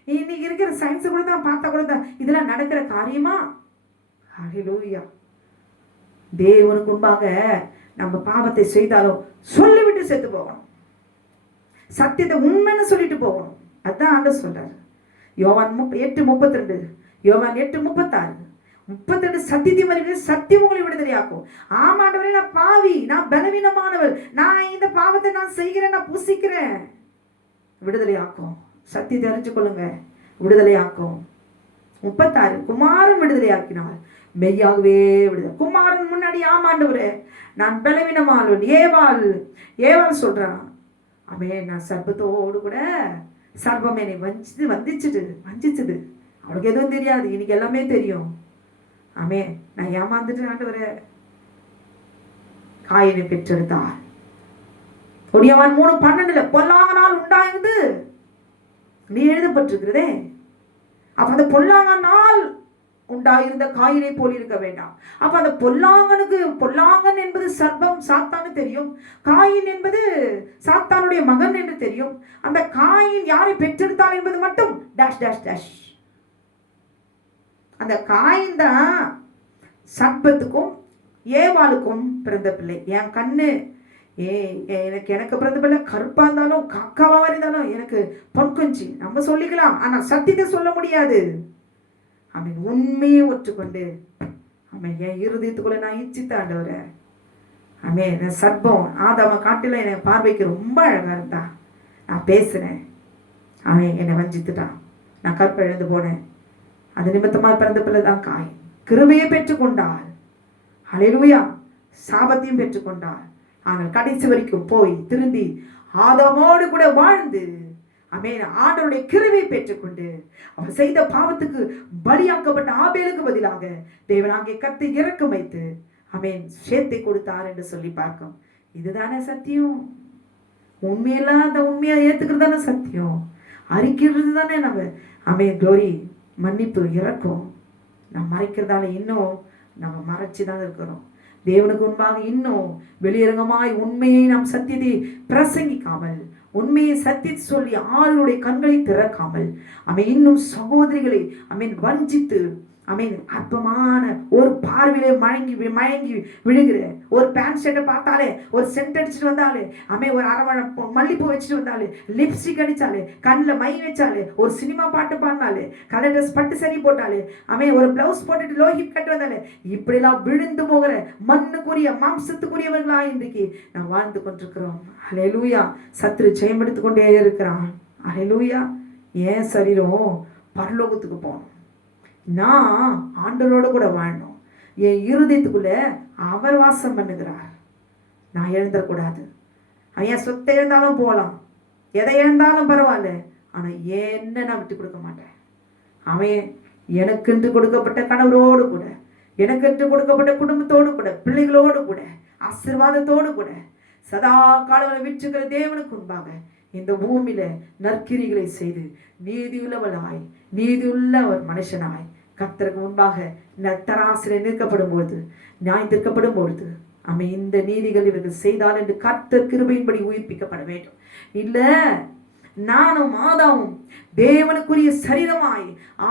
இன்னைக்கு இருக்கிற சயின்ஸ் கூட தான் பார்த்தா கூட தான் இதெல்லாம் நடக்கிற காரியமா? ஹல்லேலூயா. தேவனுக்கு முன்பாக நம்ம பாவத்தை செய்தாலும் சொல்லிவிட்டு செத்து போகணும். சத்தியத்தை உண்மைன்னு சொல்லிட்டு போகணும். அதான் ஆண்டவர் சொல்றாரு. யோவான் 8:32, யோவான் 8:36, 32 சத்தியம் அறிவிக்கிற சத்தியம் உங்களை விடுதலையாக்கும். ஆமாண்டவரே, நான் பாவி, நான் பலவீனமானவர், நான் இந்த பாவத்தை நான் செய்கிறேன், நான் புசிக்கிறேன். விடுதலையாக்கும். சத்தியத்தை அறிஞ்சு கொள்ளுங்க, விடுதலையாக்கும். 36, குமாரன் விடுதலையாக்கினார், மெய்யாகவே விடுதலை. குமாரன் முன்னாடி ஆமாண்டவரே நான் பலவீனமானவன். ஏவாள் சொல்றான், அமே நான் சர்ப்பத்தோடு கூட, சர்ப்பம் என்னை வஞ்சிச்சுது. அவளுக்கு எதுவும் தெரியாது, இன்னைக்கு எல்லாமே தெரியும். ஆமே, நான் ஏமாந்துட்டு ஆண்டவரே. காயினை பெற்றெடுத்தார். ஒடியவன் 3:12 பொல்லாங்கனால் உண்டாயிருந்து நீ எழுதப்பட்டிருக்கிறதே. அப்ப அந்த பொல்லாங்கனால் உண்டாயிருந்த காயினை போல் இருக்க வேண்டாம். அப்ப அந்த பொல்லாங்கன் என்பது சர்ப்பம், சாத்தானு தெரியும். காயின் என்பது சாத்தானுடைய மகன் என்று தெரியும். அந்த காயின் யாரை பெற்றெடுத்தால் என்பது மட்டும் டேஷ் டேஷ் டேஷ். அந்த காயின் தான் சர்ப்பத்துக்கும் ஏவாளுக்கும் பிறந்த பிள்ளை. என் கண்ணு எனக்கு பிறந்த பிள்ளை கருப்பா இருந்தாலும் காக்காவா இருந்தாலும் எனக்கு பொன்குஞ்சி நம்ம சொல்லிக்கலாம், ஆனா சத்தியத்தை சொல்ல முடியாது. அவன் உண்மையை ஒற்றுக்கொண்டு அவன் என் இருதயத்துக்குள்ள நான் இச்சித்த ஆண்டவரை. அவன் சர்ப்பம் ஆதாம காட்டில என் பார்வைக்கு ரொம்ப அழகா இருந்தா, நான் பேசுனேன், அவன் என்னை வஞ்சித்துட்டான், நான் கற்பிழந்து போனேன். அது நிமித்தமா பிறந்த பிள்ளைதான் காய். கிருபையை பெற்றுக்கொண்டாள், ஹல்லேலூயா, சாபத்தையும் பெற்றுக்கொண்டாள். ஆனால் கடைசி வரைக்கும் போய் திருந்தி ஆதாமோடு கூட வாழ்ந்து ஆமென் ஆண்டவருடைய கிருபையை பெற்றுக்கொண்டு அவர் செய்த பாவத்துக்கு பலியாக்கப்பட்ட ஆபேலுக்கு பதிலாக தேவனாகிய கர்த்தர் இரக்கம் வைத்து ஆமென் சேத்தை கொடுத்தார் என்று சொல்லி பார்க்கும். இதுதானே சத்தியம். உண்மையெல்லாம் அந்த உண்மையை ஏத்துக்கிறது தானே சத்தியம். அறிக்கிறது தானே நம்ம ஆமென் க்ளோரி, மன்னிப்பு, இரக்கம். நம்ம மறைக்கிறதால இன்னும் நம்ம மறைச்சுதான் இருக்கிறோம். தேவனுக்கு முன்பாக இன்னும் வெளியரங்கமாய் உண்மையை நாம் சத்தியத்தை பிரசங்கிக்காமல், உண்மையை சத்தியத்தை சொல்லி ஆளுடைய கண்களை திறக்காமல் அவன் இன்னும் சகோதரிகளை அவன் வஞ்சித்து அவன் அற்பமான ஒரு பார்வையிலே மயங்கி விழுகிற ஒரு பேண்ட் ஷர்ட்டை பார்த்தாலே, ஒரு சென்ட் அடிச்சுட்டு வந்தாலே, அவன் ஒரு அரவணை மல்லிப்பூ வச்சுட்டு வந்தாலே, லிப்ஸ்டிக் அடிச்சாலே, கண்ணில் மை வச்சாலே, ஒரு சினிமா பாட்டு பாடினாலே, கலர் ட்ரெஸ் பட்டு சரி போட்டாலே, அவன் ஒரு பிளவுஸ் போட்டுட்டு லோ ஹிப் கட்டு வந்தாலே, இப்படிலாம் விழுந்து போகிற மண்ணுக்குரிய மாம்சத்துக்குரியவர்களா இன்றைக்கு நாம் வாழ்ந்து கொண்டிருக்கிறோம். ஹல்லேலூயா. சத்துரு ஜெயம் எடுத்து கொண்டே இருக்கிறான். ஹல்லேலூயா. ஏன் சரீரம் பரலோகத்துக்கு போகணும், நான் ஆண்டவரோடு கூட வாழணும். என் இருதயத்துக்குள்ள அவர் வாசம் பண்ணுகிறார். நான் எழுந்தக்கூடாது. அவன் சொத்தை எழுந்தாலும் போகலாம், எதை எழுந்தாலும் பரவாயில்ல, ஆனா என்ன நான் விட்டு கொடுக்க மாட்டேன். அவன் எனக்கென்று கொடுக்கப்பட்ட கணவரோடு கூட, எனக்கென்று கொடுக்கப்பட்ட குடும்பத்தோடு கூட, பிள்ளைகளோடு கூட, ஆசீர்வாதத்தோடு கூட சதா காலம் விற்றுக்கிற தேவனுக்கு முன்பாக இந்த பூமியில நற்கிரிகளை செய்து நீதியுள்ளவளாய், நீதியுள்ள ஒரு மனுஷனாய் கர்த்தருக்கு முன்பாக தராசில நிற்கப்படும் பொழுது, நியாயம் தீர்க்கப்படும் பொழுது அவன் இந்த நீதிகள் இவர்கள் செய்தால் என்று கர்த்தர் கிருபையின்படி உயிர்ப்பிக்கப்பட வேண்டும். இல்ல நானும் ஆதாமும் தேவனுக்குரிய சரீரமாய்,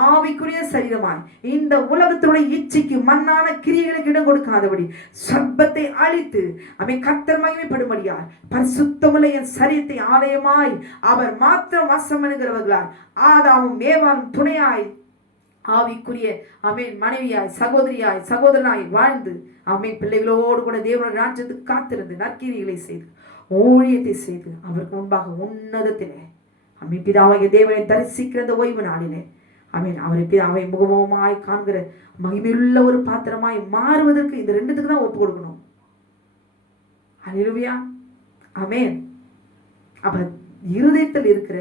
ஆவிக்குரிய சரீரமாய் இந்த உலகத்துடைய இச்சைக்கு மண்ணான கிரியைகளுக்கு இடம் கொடுக்காதபடி சர்ப்பத்தை அழித்து அவன் கர்த்தர் மகிமைப்படும்படியார் பரிசுத்தமுள்ள என் சரீரத்தை ஆலயமாய் அவர் மாத்திரம் வாசம் பண்ணுகிறவர்களாய் ஆதாமும் ஏவாளும் துணையாய் ஆவிக்குரிய அமேன் மனைவியாய், சகோதரியாய், சகோதரனாய் வாழ்ந்து அமேன் பிள்ளைகளோடு கூட தேவனுடைய ராஜ்யத்துக்கு காத்திருந்து நற்கிரிகளை செய்து ஊழியத்தை செய்து அவருக்கு முன்பாக உன்னதத்திலே அமீன் பிதாவாகிய தேவனை தரிசிக்கிற அந்த ஓய்வு நாளிலே அமீன் அவரை பிதாவை முகமுகமாய் காண்கிற மகிமையுள்ள ஒரு பாத்திரமாய் மாறுவதற்கு இந்த ரெண்டுத்துக்கு தான் ஒப்பு கொடுக்கணும். ஹல்லேலூயா. ஆமென். அப்ப இருதயத்தில் இருக்கிற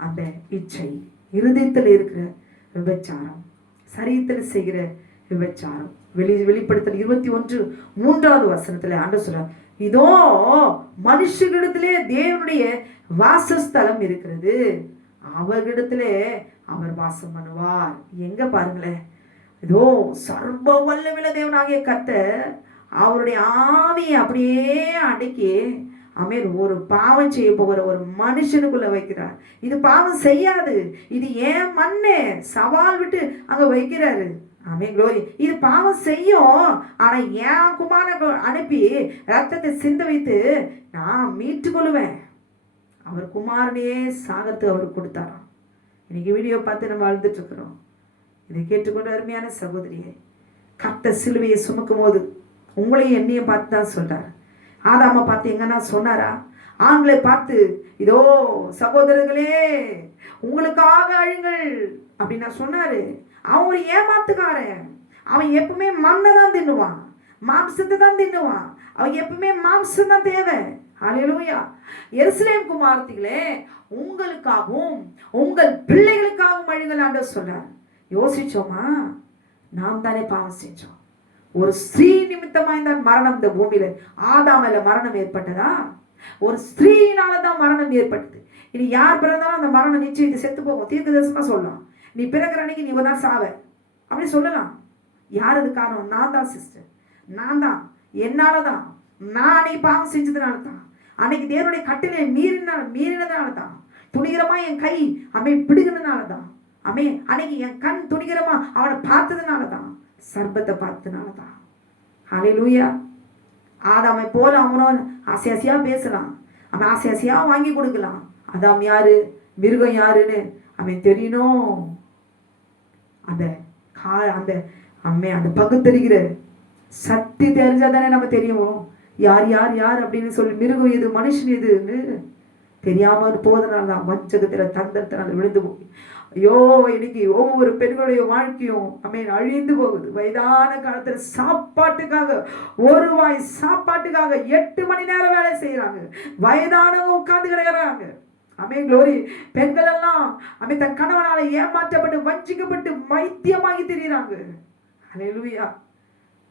அந்த இச்சை, இருதயத்தில் இருக்கிற விபச்சாரம், சரீரத்தில் செய்கிற விபச்சாரம், வெளிப்படுத்தல் 21:3 ஆண்டவர் சொல்றார், இதோ மனுஷர்களிடத்திலே தேவனுடைய வாசஸ்தலம் இருக்கிறது, அவர்களிடத்திலே அவர் வாசம் பண்ணுவார். எங்க பாருங்களேன், இதோ சர்வ வல்லமையுள்ள தேவனாகிய கர்த்தர் அவருடைய ஆவியை அப்படியே அடக்கி அமேன் ஒரு பாவம் செய்ய போகிற ஒரு மனுஷனுக்குள்ள வைக்கிறார். இது பாவம் செய்யாது, இது ஏன் மண்ணு சவால் விட்டு அங்க வைக்கிறாரு. ஆமென் க்ளோரி. இது பாவம் செய்யும், ஆனா என் குமாரனை அனுப்பி ரத்தத்தை சிந்த வைத்து நான் மீட்டு கொள்ளுவேன். அவர் குமாரனையே சாகத்து அவர் கொடுத்தாராம். இன்னைக்கு வீடியோ பார்த்து நம்ம அழுதுட்டு இருக்கிறோம். இதை கேட்டுக்கொண்டு அருமையான சகோதரியை, கர்த்தர் சிலுவையை சுமக்கும் போது உங்களையும் என்னையும் பார்த்து தான் சொல்றார். ஆதாமை பார்த்து எங்கன்னா சொன்னாரா? ஆண்களை பார்த்து இதோ சகோதரர்களே உங்களுக்காக அழுங்கள் அப்படின்னு சொன்னாரு. அவன் ஒரு ஏமாத்துக்காரன். அவன் எப்பவுமே மண்ணை தான் தின்னுவான், மாம்சத்தை தான் தின்னுவான். அவன் எப்பவுமே மாம்சம் தான் தேவை. ஹல்லேலூயா. எருசலேம் குமாரத்திகளே, உங்களுக்காகவும் உங்கள் பிள்ளைகளுக்காகவும் அழுங்கள் ஆண்டவர் சொல்றார். யோசிச்சோமா? நாம் தானே பாவம் செஞ்சோம். ஒரு ஸ்திரீ நிமித்தமாய் தான் மரணம் இந்த பூமியில. ஆதாமில மரணம் ஏற்பட்டதா? ஒரு ஸ்திரீனாலதான் மரணம் ஏற்பட்டது. இனி யார் பிறந்தாலும் அந்த மரணம் நிச்சயம் செத்து போகும். தீர்க்கதரிசனமா சொல்லலாம். நீ பிறகுற அன்னைக்கு நீ ஒரு நாள் சாவ அப்படி சொல்லலாம். யார் அது காரணம்? நான் தான் சிஸ்டர், நான் தான். என்னாலதான். நான் அன்னைக்கு பாவம் செஞ்சதுனால தான். அன்னைக்கு தேவனுடைய கட்டளை மீறினதுனால தான். துணிகரமா என் கை பிடுங்கினதுனால தான். அன்னைக்கு என் கண் துணிகரமா அவனை பார்த்ததுனால தான். சர்பத்தை பார்த்ததுனால தான். ஹல்லேலூயா. ஆதாமை போல அவனும் ஆசையா பேசலாம், அவன் ஆசையா வாங்கி கொடுக்கலாம். அதாம் யாரு, மிருகம் யாருன்னு அவன் தெரியணும். அந்த அந்த அந்த பகுத்தறிகிற சக்தி தெரிஞ்சாதானே நம்ம தெரியும் யார் யார் யார் அப்படின்னு சொல்லி. மிருகம் எது, மனுஷன் எதுன்னு தெரியாம போதனால தான் வஞ்சகத்துல தந்திரத்தினால விழுந்து போய். ஐயோ, இன்னைக்கு ஒவ்வொரு பெண்களுடைய வாழ்க்கையும் அழிந்து போகுது. வயதான காலத்துல சாப்பாட்டுக்காக, ஒரு வாய் சாப்பாட்டுக்காக 8 மணி நேரம் வேலை செய்யறாங்க. வயதானவங்க உட்கார்ந்து கிடக்குறாங்க. க்ளோரி. பெண்கள் எல்லாம் தன் கணவனால ஏமாற்றப்பட்டு வஞ்சிக்கப்பட்டு மைத்தியமாகி திரிகிறாங்க. ஹல்லேலூயா.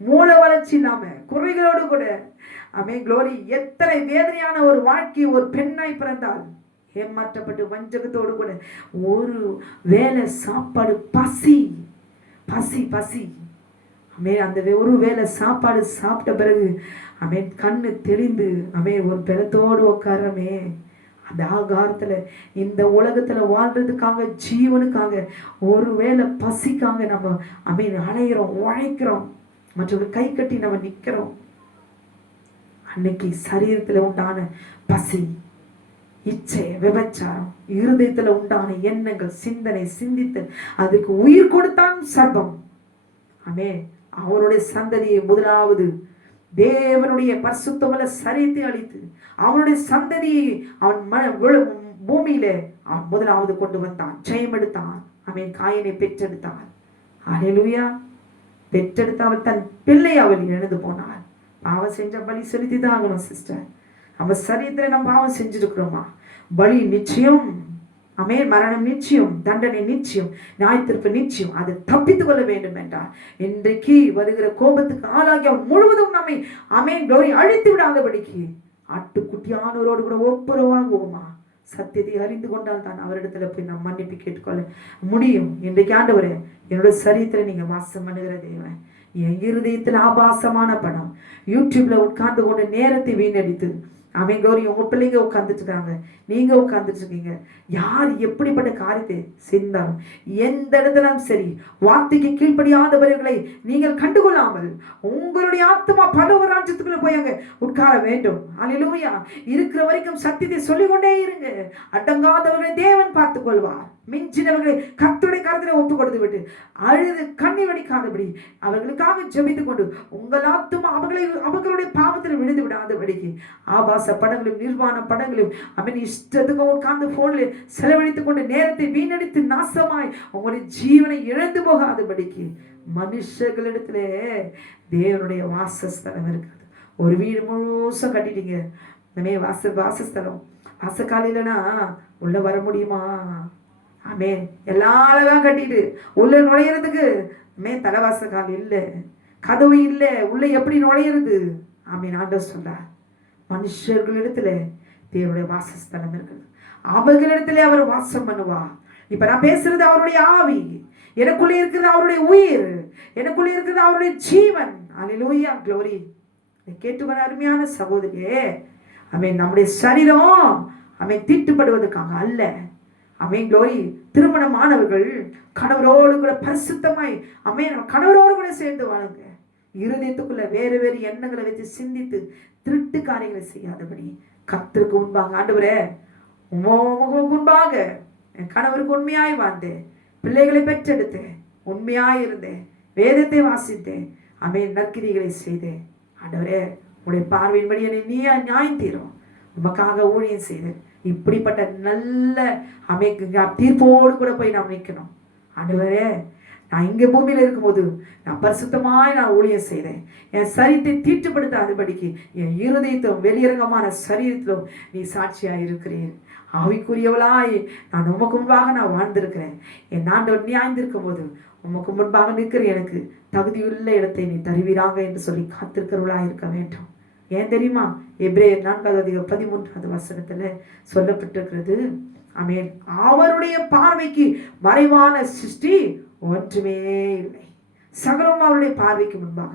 மூல வளர்ச்சி இல்லாம குறைகளோடு கூட க்ளோரி. எத்தனை வேதனையான ஒரு வாழ்க்கை ஒரு பெண்ணாய் பிறந்தால் ஏமாற்றப்பட்டு வஞ்சகத்தோடு கூட ஒரு வேளை சாப்பாடு, பசி பசி பசி அந்த ஒரு வேளை சாப்பாடு சாப்பிட்ட பிறகு கண்ணு தெளிந்து ஒரு பெலத்தோடு உட்காரமே. அந்த ஆகாரத்துல இந்த உலகத்துல வாழ்றதுக்காக, ஜீவனுக்காக, ஒரு வேளை பசிக்காக நம்ம அலைகிறோம், உழைக்கிறோம், மற்றவர்கள் கை கட்டி நம்ம நிக்கிறோம். அன்னைக்கு சரீரத்துல உண்டான பசி, இச்சை, விபச்சாரம், இருதயத்துல உண்டான எண்ணங்கள், சிந்தனை, சிந்தித்தல், அதுக்கு உயிர் கொடுத்தான் சர்ப்பம். அவனுடைய சந்ததியை முதலாவது தேவனுடைய பரிசுத்தமுள்ள சரீரத்தை அளித்து அவனுடைய சந்ததியை அவன் பூமியில அவன் முதலாவது கொண்டு வந்தான், ஜெயம் எடுத்தான். காயினை பெற்றெடுத்தான். ஹல்லேலூயா. பெற்றெடுத்த அவள் தன் பிள்ளை அவள் இழந்து போனாள். பாவம் செஞ்ச பலி செலுத்தி தான் ஆகணும் சிஸ்டர். நம்ம சரீரத்துல நம்ம பாவம் செஞ்சிருக்கிறோமா? பலி நிச்சயம். மரணம் நிச்சயம், தண்டனை நிச்சயம், நியாயத்திற்கு நிச்சயம். அதை தப்பித்துக் கொள்ள வேண்டும் என்றால் இன்றைக்கு வருகிற கோபத்துக்கு ஆளாகி அவன் முழுவதும் நம்மை அழித்து விடாதபடிக்கு ஆட்டுக்குட்டியானவரோடு கூட ஒப்புரவாகுவோமா? சத்தியத்தை அறிந்து கொண்டால் தான் அவரிடத்துல போய் நாம் மன்னிப்பு கேட்டுக்கொள்ள முடியும். இன்றைக்கு ஆண்டவரே, என்னோட சரீரத்துல நீங்க வாசம் பண்ணுகிற தேவன், என் இருதயத்தில் ஆபாசமான படம் யூடியூப்ல உட்கார்ந்து கொண்டு நேரத்தை வீணடித்து கௌரி, உங்க பிள்ளைங்க உட்கார்ந்துட்டு இருக்காங்க, நீங்க உட்கார்ந்துட்டு இருக்கீங்க. யார் எப்படிப்பட்ட காரியத்தை செய்தாலும் எந்த இடத்துலும் சரி, வார்த்தைக்கு கீழ்ப்படியாதவர்களை நீங்கள் கண்டுகொள்ளாமல் உங்களுடைய ஆத்மா பரலோக ராஜ்யத்துக்குள்ள போய் அங்க உட்கார வேண்டும். அல்லேலூயா. இருக்கிற வரைக்கும் சத்தியத்தை சொல்லிக்கொண்டே இருங்க. அடங்காதவர்களை தேவன் பார்த்துக் கொள்வார். மிஞ்சினவர்களை கர்த்தருடைய கரத்திலே ஒப்பு கொடுத்து விட்டு அழுது கண்ணி வடிக்காதபடி அவர்களுக்காக ஜெபித்துக் கொண்டு உங்கள் ஆத்துமா அவர்களுடைய பாவத்தில் விழுந்து விடாதபடிக்கு ஆபாச படங்களும் நிர்வாண படங்களும் இஷ்டத்துக்கு உட்கார்ந்து போன்ல செலவழித்துக் கொண்டு நேரத்தை வீணடித்து நாசமாய் உங்களுடைய ஜீவனை இழந்து போகாதபடிக்கு மனுஷர்களிடத்துல தேவனுடைய வாசஸ்தலம் இருக்கிறது. ஒரு வீடு முழுசா கட்டிட்டீங்க, வாசஸ்தலம் வாசக்காலிலனா உள்ள வர முடியுமா? எல்லா அழகா கட்டிட்டு உள்ள நுழையிறதுக்கு தலைவாச கால் இல்லை, கதவு இல்லை, உள்ள எப்படி நுழையிறது? ஆண்டவர் சொல்றார், மனுஷர்களிடத்துல தேவனுடைய வாசஸ்தலம் இருக்குது, அவர்களிடத்துல அவர் வாசம் பண்ணுவா. இப்ப நான் பேசுறது அவருடைய ஆவி, எனக்குள்ளே இருக்கிறது அவருடைய உயிர், எனக்குள்ளே இருக்கிறது அவருடைய ஜீவன். அல்லேலூயா, க்ளோரி. கேட்டுவர அருமையான சகோதரியே, நம்முடைய சரீரம் தீட்டுப்படுவதற்காக அல்ல. க்ளோரி. திருமணமானவர்கள் கணவரோடு கூட பரிசுத்தமாய் கணவரோடு கூட சேர்ந்து வாழுங்க. இருதயத்துக்குள்ள வேறு வேறு எண்ணங்களை வச்சு சிந்தித்து திருட்டு காரியங்களை செய்யாதபடி கர்த்தருக்கு முன்பாக, ஆண்டவரே முன்பாக என் கணவருக்கு உண்மையாய் வாழ்ந்தேன், பிள்ளைகளை பெற்றெடுத்தேன், உண்மையாய் இருந்தேன், வேதத்தை வாசித்தேன், நற்கிரிகளை செய்தேன். ஆண்டவரே, உடைய பார்வையின்படி என்னை நீயா நியாயம் தீரும், உமக்காக ஊழியம் செய்தேன். இப்படிப்பட்ட நல்ல தீர்ப்போடு கூட போய் நாம் நிற்கணும். ஆண்டவரே, நான் இங்கே பூமியில் இருக்கும்போது நான் பரிசுத்தமாய் நான் ஊழியம் செய்தேன். என் சரீரத்தை தீட்டுப்படுத்தாதபடிக்கு என் இருதயத்திலும் வெளியரங்கமான சரீரத்திலும் நீ சாட்சியாக இருக்கிறீர். ஆவிக்குரியவளாய் நான் உமக்கு முன்பாக நான் வாழ்ந்திருக்கிறேன். என் ஆண்டவர் நியாய்ந்திருக்கும் போது உமக்கு முன்பாக நிற்கிற எனக்கு தகுதியுள்ள இடத்தை நீ தருவீராக என்று சொல்லி காத்திருக்கிறவளாக இருக்க வேண்டும். ஏன் தெரியுமா? எபிரேயர் 4:13 சொல்லப்பட்டிருக்கிறது, ஆமென், அவருடைய பார்வைக்கு மறைவான சிருஷ்டி ஒன்றுமே இல்லை, சகலம் அவருடைய பார்வைக்கு முன்பாக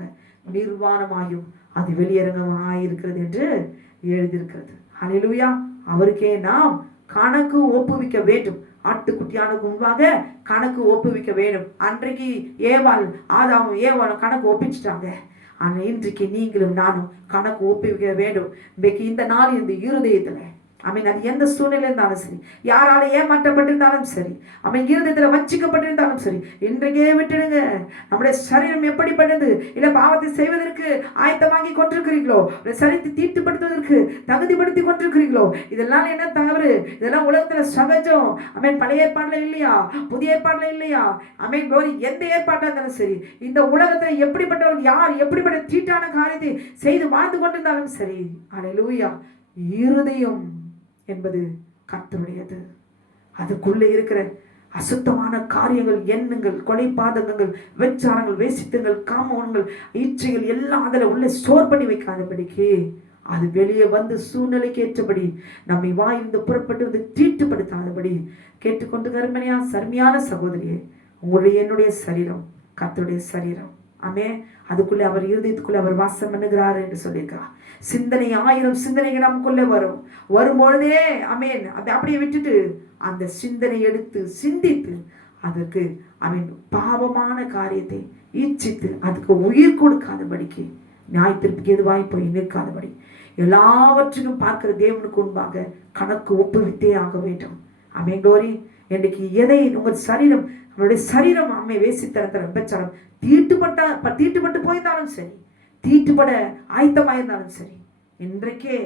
நிர்வாணமாயும் அது வெளியரங்கமாயிருக்கிறது என்று எழுதியிருக்கிறது. ஹல்லேலூயா. அவருக்கே நாம் கணக்கு ஒப்புவிக்க வேண்டும். ஆட்டுக்குட்டியானுக்கு முன்பாக கணக்கு ஒப்புவிக்க வேண்டும். அன்றைக்கு ஆதாமும் ஏவாளும் கணக்கு ஒப்பிச்சுட்டாங்க. ஆனால் இன்றைக்கு நீங்களும் நானும் கணக்கு ஒப்புவிக்க வேண்டும். இன்றைக்கு இந்த நாள் இந்த இருதயத்தில் அது எந்த சூழ்நிலை இருந்தாலும் சரி, யாரால ஏமாற்றப்பட்டிருந்தாலும் சரி, இருதயத்தில் வஞ்சிக்கப்பட்டிருந்தாலும் சரி, இன்றைக்கே விட்டுடுங்க. நம்முடைய சரீரம் எப்படிப்பட்டது? இல்லை பாவத்தை செய்வதற்கு ஆயத்தமாகி கொண்டிருக்கிறீர்களோ, சரீரத்தை தீட்டுப்படுத்துவதற்கு தகுதிப்படுத்தி கொண்டிருக்கிறீர்களோ, இதெல்லாம் என்ன தவறு? இதெல்லாம் உலகத்துல சகஜம். பழைய ஏற்பாடுல இல்லையா, புதிய ஏற்பாடுல இல்லையா, எந்த ஏற்பாட்டா இருந்தாலும் சரி, இந்த உலகத்துல எப்படிப்பட்டவர்கள் யார் எப்படிப்பட்ட தீட்டான காரியத்தை செய்து வாழ்ந்து கொண்டிருந்தாலும் சரி, அல்லேலூயா, இருதயம் என்பது கர்த்தருடையது. அதுக்குள்ளே இருக்கிற அசுத்தமான காரியங்கள், எண்ணங்கள், கொலை பாதகங்கள், வெச்சாரங்கள், வேசித்தங்கள், காமங்கள், இச்சைகள் எல்லாம் அதில் உள்ள ஸ்டோர் பண்ணி வைக்காதபடிக்கு அது வெளியே வந்து சூழ்நிலைக்கு ஏற்றபடி நம்மை வாயிலிருந்து புறப்பட்டு தீட்டுப்படுத்தாதபடி கேட்டுக்கொண்டு அருமையான சகோதரியே, உங்களுடைய என்னுடைய சரீரம் கர்த்தருடைய சரீரம். அதுக்குள்ளே அவர் இருதயத்துக்குள்ளே அவர் வாசம் பண்ணுகிறார் என்று சொல்லியிருக்கிறார். சிந்தனை 1000 சிந்தனைகள் நமக்குள்ளே வரும்பொழுதே அதை அப்படியே விட்டுட்டு அந்த சிந்தனை எடுத்து சிந்தித்து அதற்கு பாவமான காரியத்தை இச்சித்து அதுக்கு உயிர் கொடுக்காதபடிக்கு, நியாய தீர்ப்புக்கு எதுவாய் போய் நிற்காதபடி எல்லாவற்றையும் பார்க்கிற தேவனுக்கு முன்பாக கணக்கு ஒப்புவித்தே ஆக வேண்டும். டோரி, இன்னைக்கு எதை உங்கள் சரீரம், நம்மளுடைய சரீரம் வேசித்தனத்தில் விபச்சாரம் தீட்டுப்பட்டு போயிருந்தாலும் சரி, தீட்டுப்பட ஆயத்தமாயிருந்தாலும் சரி, இன்றைக்கே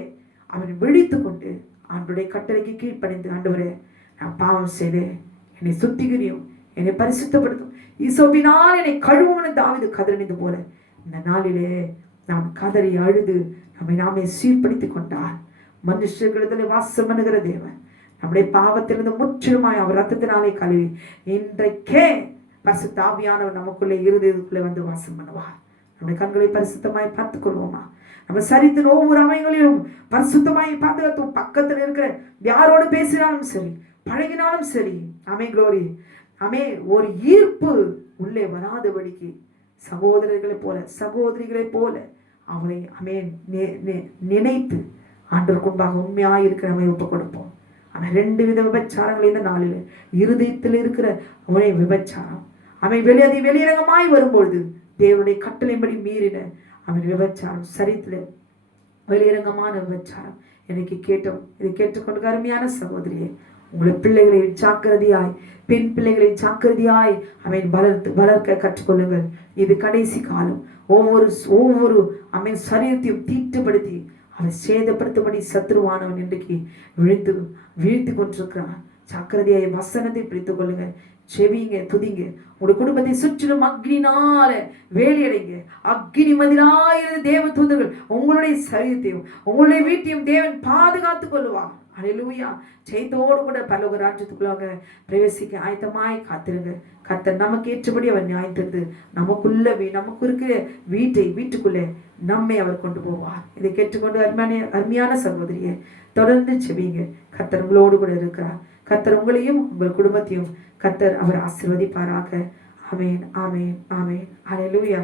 அவன் விழித்து கொண்டு ஆண்டுடைய கட்டளைக்கு கீழ்ப்படைந்து, ஆண்டவரே, நான் பாவம் செய்தேன், என்னை சுத்திகரியும், என்னை பரிசுத்தப்படுத்தும், ஈசோப்பினால் என்னை கழுவும்னு தாவீது கதறினது போல இந்த நாளிலே நாம் கதறி அழுது நாமே சீர்படுத்திக் கொண்டால் மனுஷர்களிடத்தில் வாசம் பண்ணுகிற தேவன் நம்முடைய பாவத்திலிருந்து முற்றிலுமாய் அவர் ரத்தத்தினாலே கழுவி இன்றைக்கே பரிசுத்த ஆவியானவர் நமக்குள்ளே இருதயத்துக்குள்ளே வந்து வாசம் பண்ணுவார். நம்முடைய கண்களை பரிசுத்தமாய் பார்த்துக் கொள்வோமா? நம்ம சரித்தின் ஒவ்வொரு அமைகளிலும் பரிசுத்தமாய் பாதுகாத்து பக்கத்தில் இருக்கிற யாரோடு பேசினாலும் சரி, பழகினாலும் சரி, க்ளோரி, ஒரு ஈர்ப்பு உள்ளே வராதபடிக்கு சகோதரர்களைப் போல சகோதரிகளைப் போல அவளை நினைத்து ஆண்டவருக்கு முன்பாக உண்மையாக இருக்கிற நம்ம ஒப்பு கொடுப்போம். ஆனால் 2 வித விபச்சாரங்கள் இந்த நாளில் இருதயத்தில் இருக்கிற அவனை விபச்சாரம் வெளியரங்கமாய் வரும்பொழுது தேவனுடைய கட்டளைப்படி மீறின விபச்சாரம், சரித்தில வெளியரங்கமான விபச்சாரம் எனக்கு கேட்டோம். இதை கேட்டுக்கொண்டு அருமையான சகோதரியே, உங்களை பிள்ளைகளை ஜாக்கிரதையாய், பெண் பிள்ளைகளை ஜாக்கிரதையாய் வளர்க்க கற்றுக்கொள்ளுங்கள். இது கடைசி காலம். ஒவ்வொரு சரீரத்தையும் தீட்டுப்படுத்தி அவன் சேதப்படுத்தபடி சத்ருவானவன் இன்றைக்கு வீழ்த்து கொண்டிருக்கிறான். ஜாக்கிரதையாய் வசனத்தை பிடித்துக் கொள்ளுங்க, செவிங்க, துதிங்க. உங்களுடைய குடும்பத்தை சுற்றிலும் அக்னினால வேலையடைங்க. அக்னி மதிலாயிரம் தேவ தூதர்கள் உங்களுடைய சரீரத்தையும் உங்களுடைய வீட்டையும் தேவன் பாதுகாத்துக் கொள்ளுவார். அல்லேலூயா. ஜெயத்தோடு கூட பரலோக ராஜ்யத்துக்குள்ளாக பிரவேசிக்க ஆயத்தமாய் காத்திருங்க. கர்த்தர் நமக்கு ஏற்றபடி அவர் நியாயத்திருந்து நமக்கு இருக்கிற வீட்டுக்குள்ளே நம்மை அவர் கொண்டு போவார். இதை கேட்டுக்கொண்டு அருமையான சகோதரியை தொடர்ந்து செவிங்க. கர்த்தர் உங்களோடு கூட இருக்கிறார். கர்த்தர் உங்களையும் உங்கள் குடும்பத்தையும் கர்த்தர் அவர் ஆசீர்வதிப்பாராக. ஆமேன், ஆமேன், ஆமேன். அல்லேலூயா.